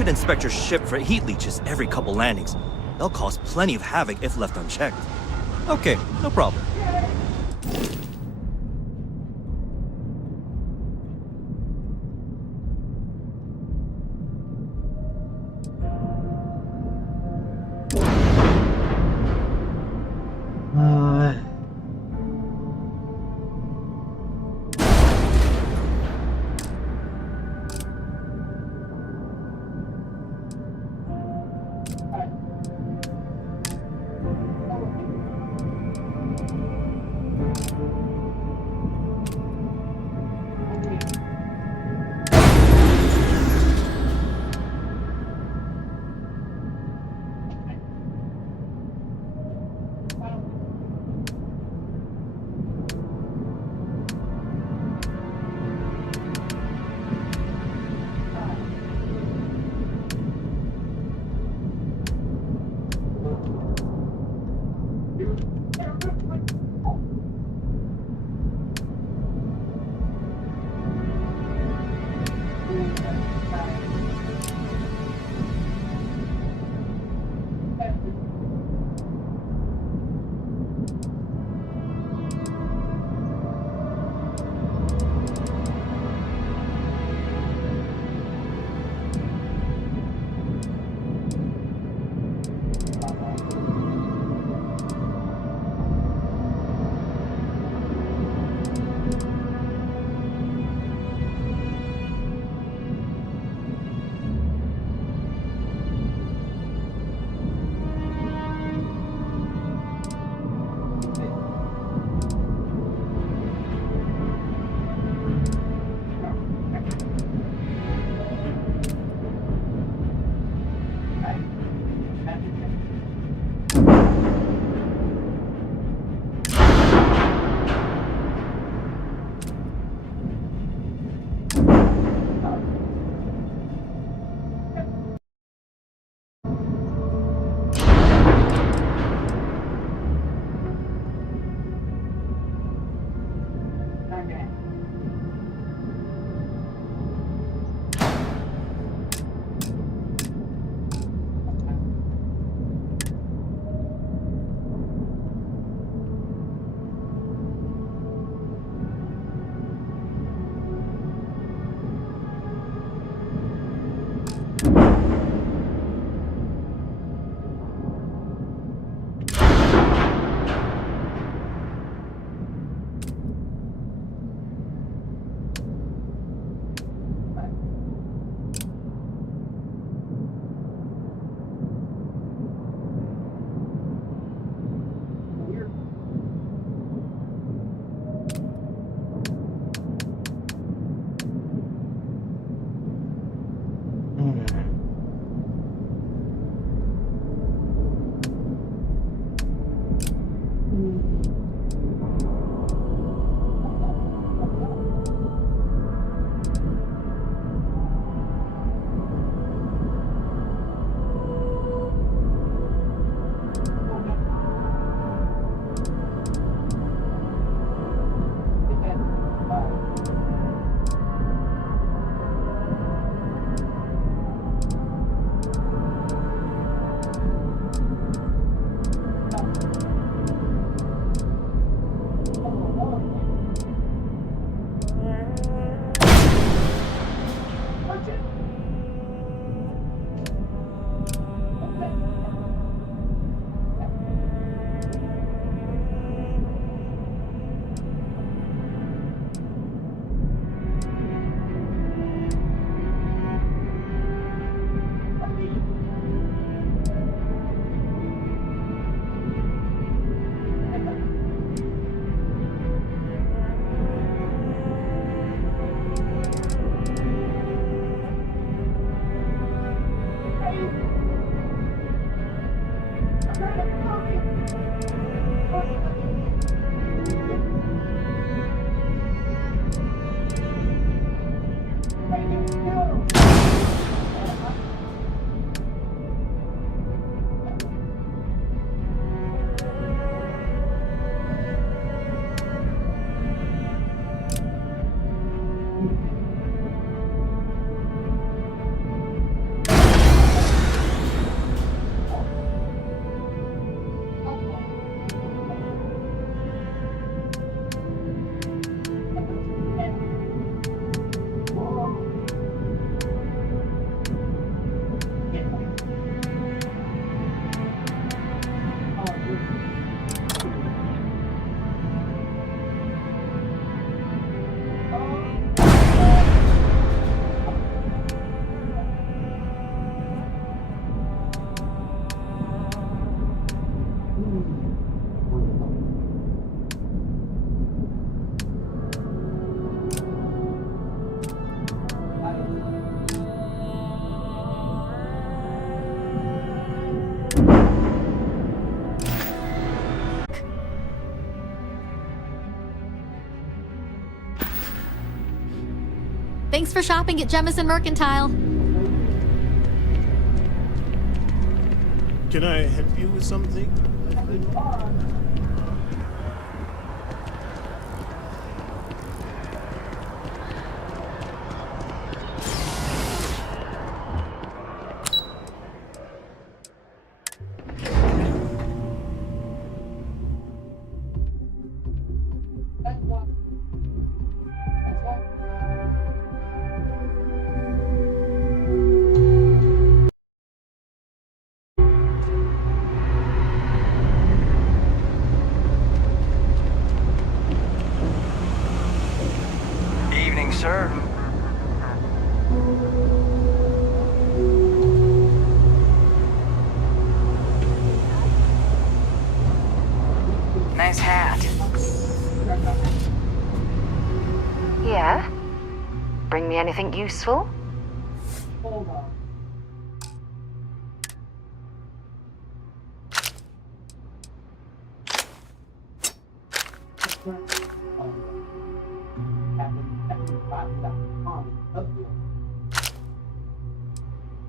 Inspect your ship for heat leeches every couple landings. They'll cause plenty of havoc if left unchecked. Okay, no problem. Thanks for shopping at Jemison Mercantile. Can I help you with something? Evening, sir. Nice hat. Yeah? Bring me anything useful?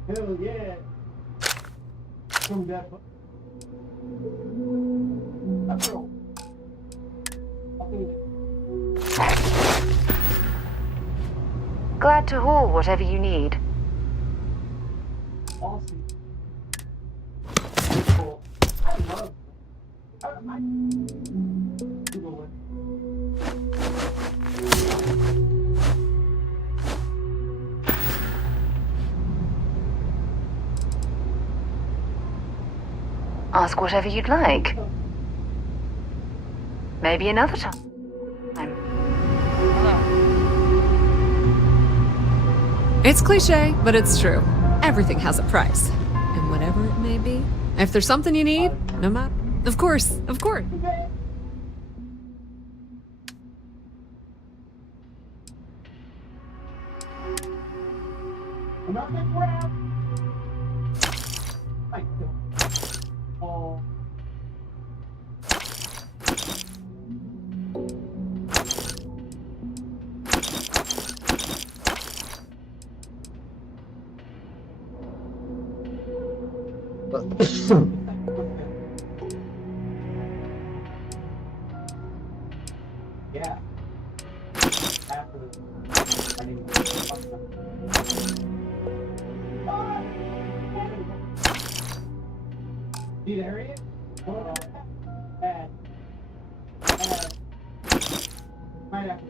Hell yeah. From that. Glad to haul whatever you need. Awesome. Ask whatever you'd like. Maybe another time. It's cliche, but it's true. Everything has a price. And whatever it may be, if there's something you need, no matter. Of course, of course. Yeah. See there he is? Bad. Right after.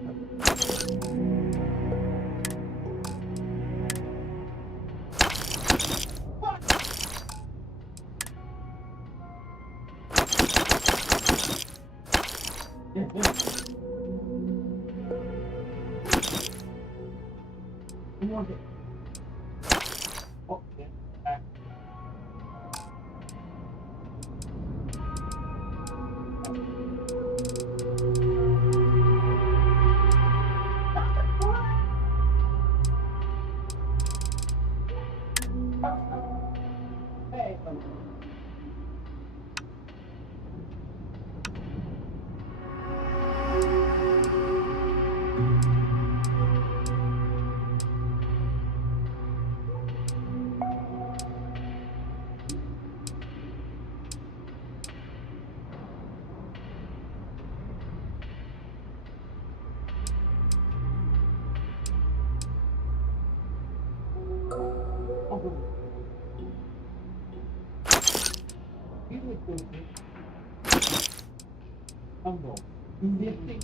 Humble. Nifty.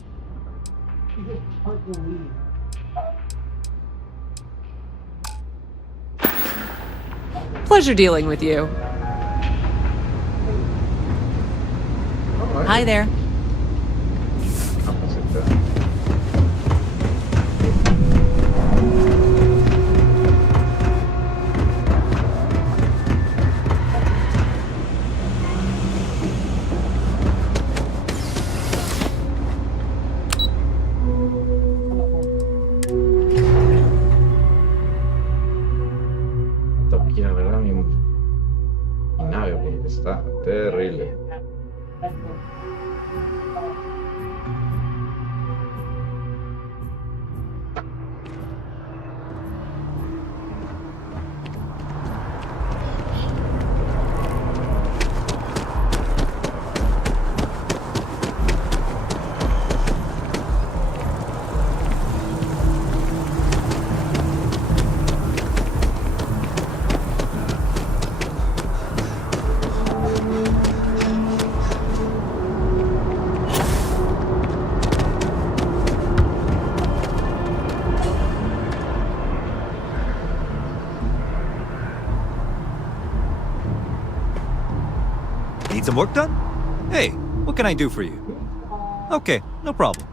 You just hard to leave. Pleasure dealing with you. Hi there. Tengo que ir a ver a mi nave porque está terrible. Need some work done? Hey, what can I do for you? Okay, no problem.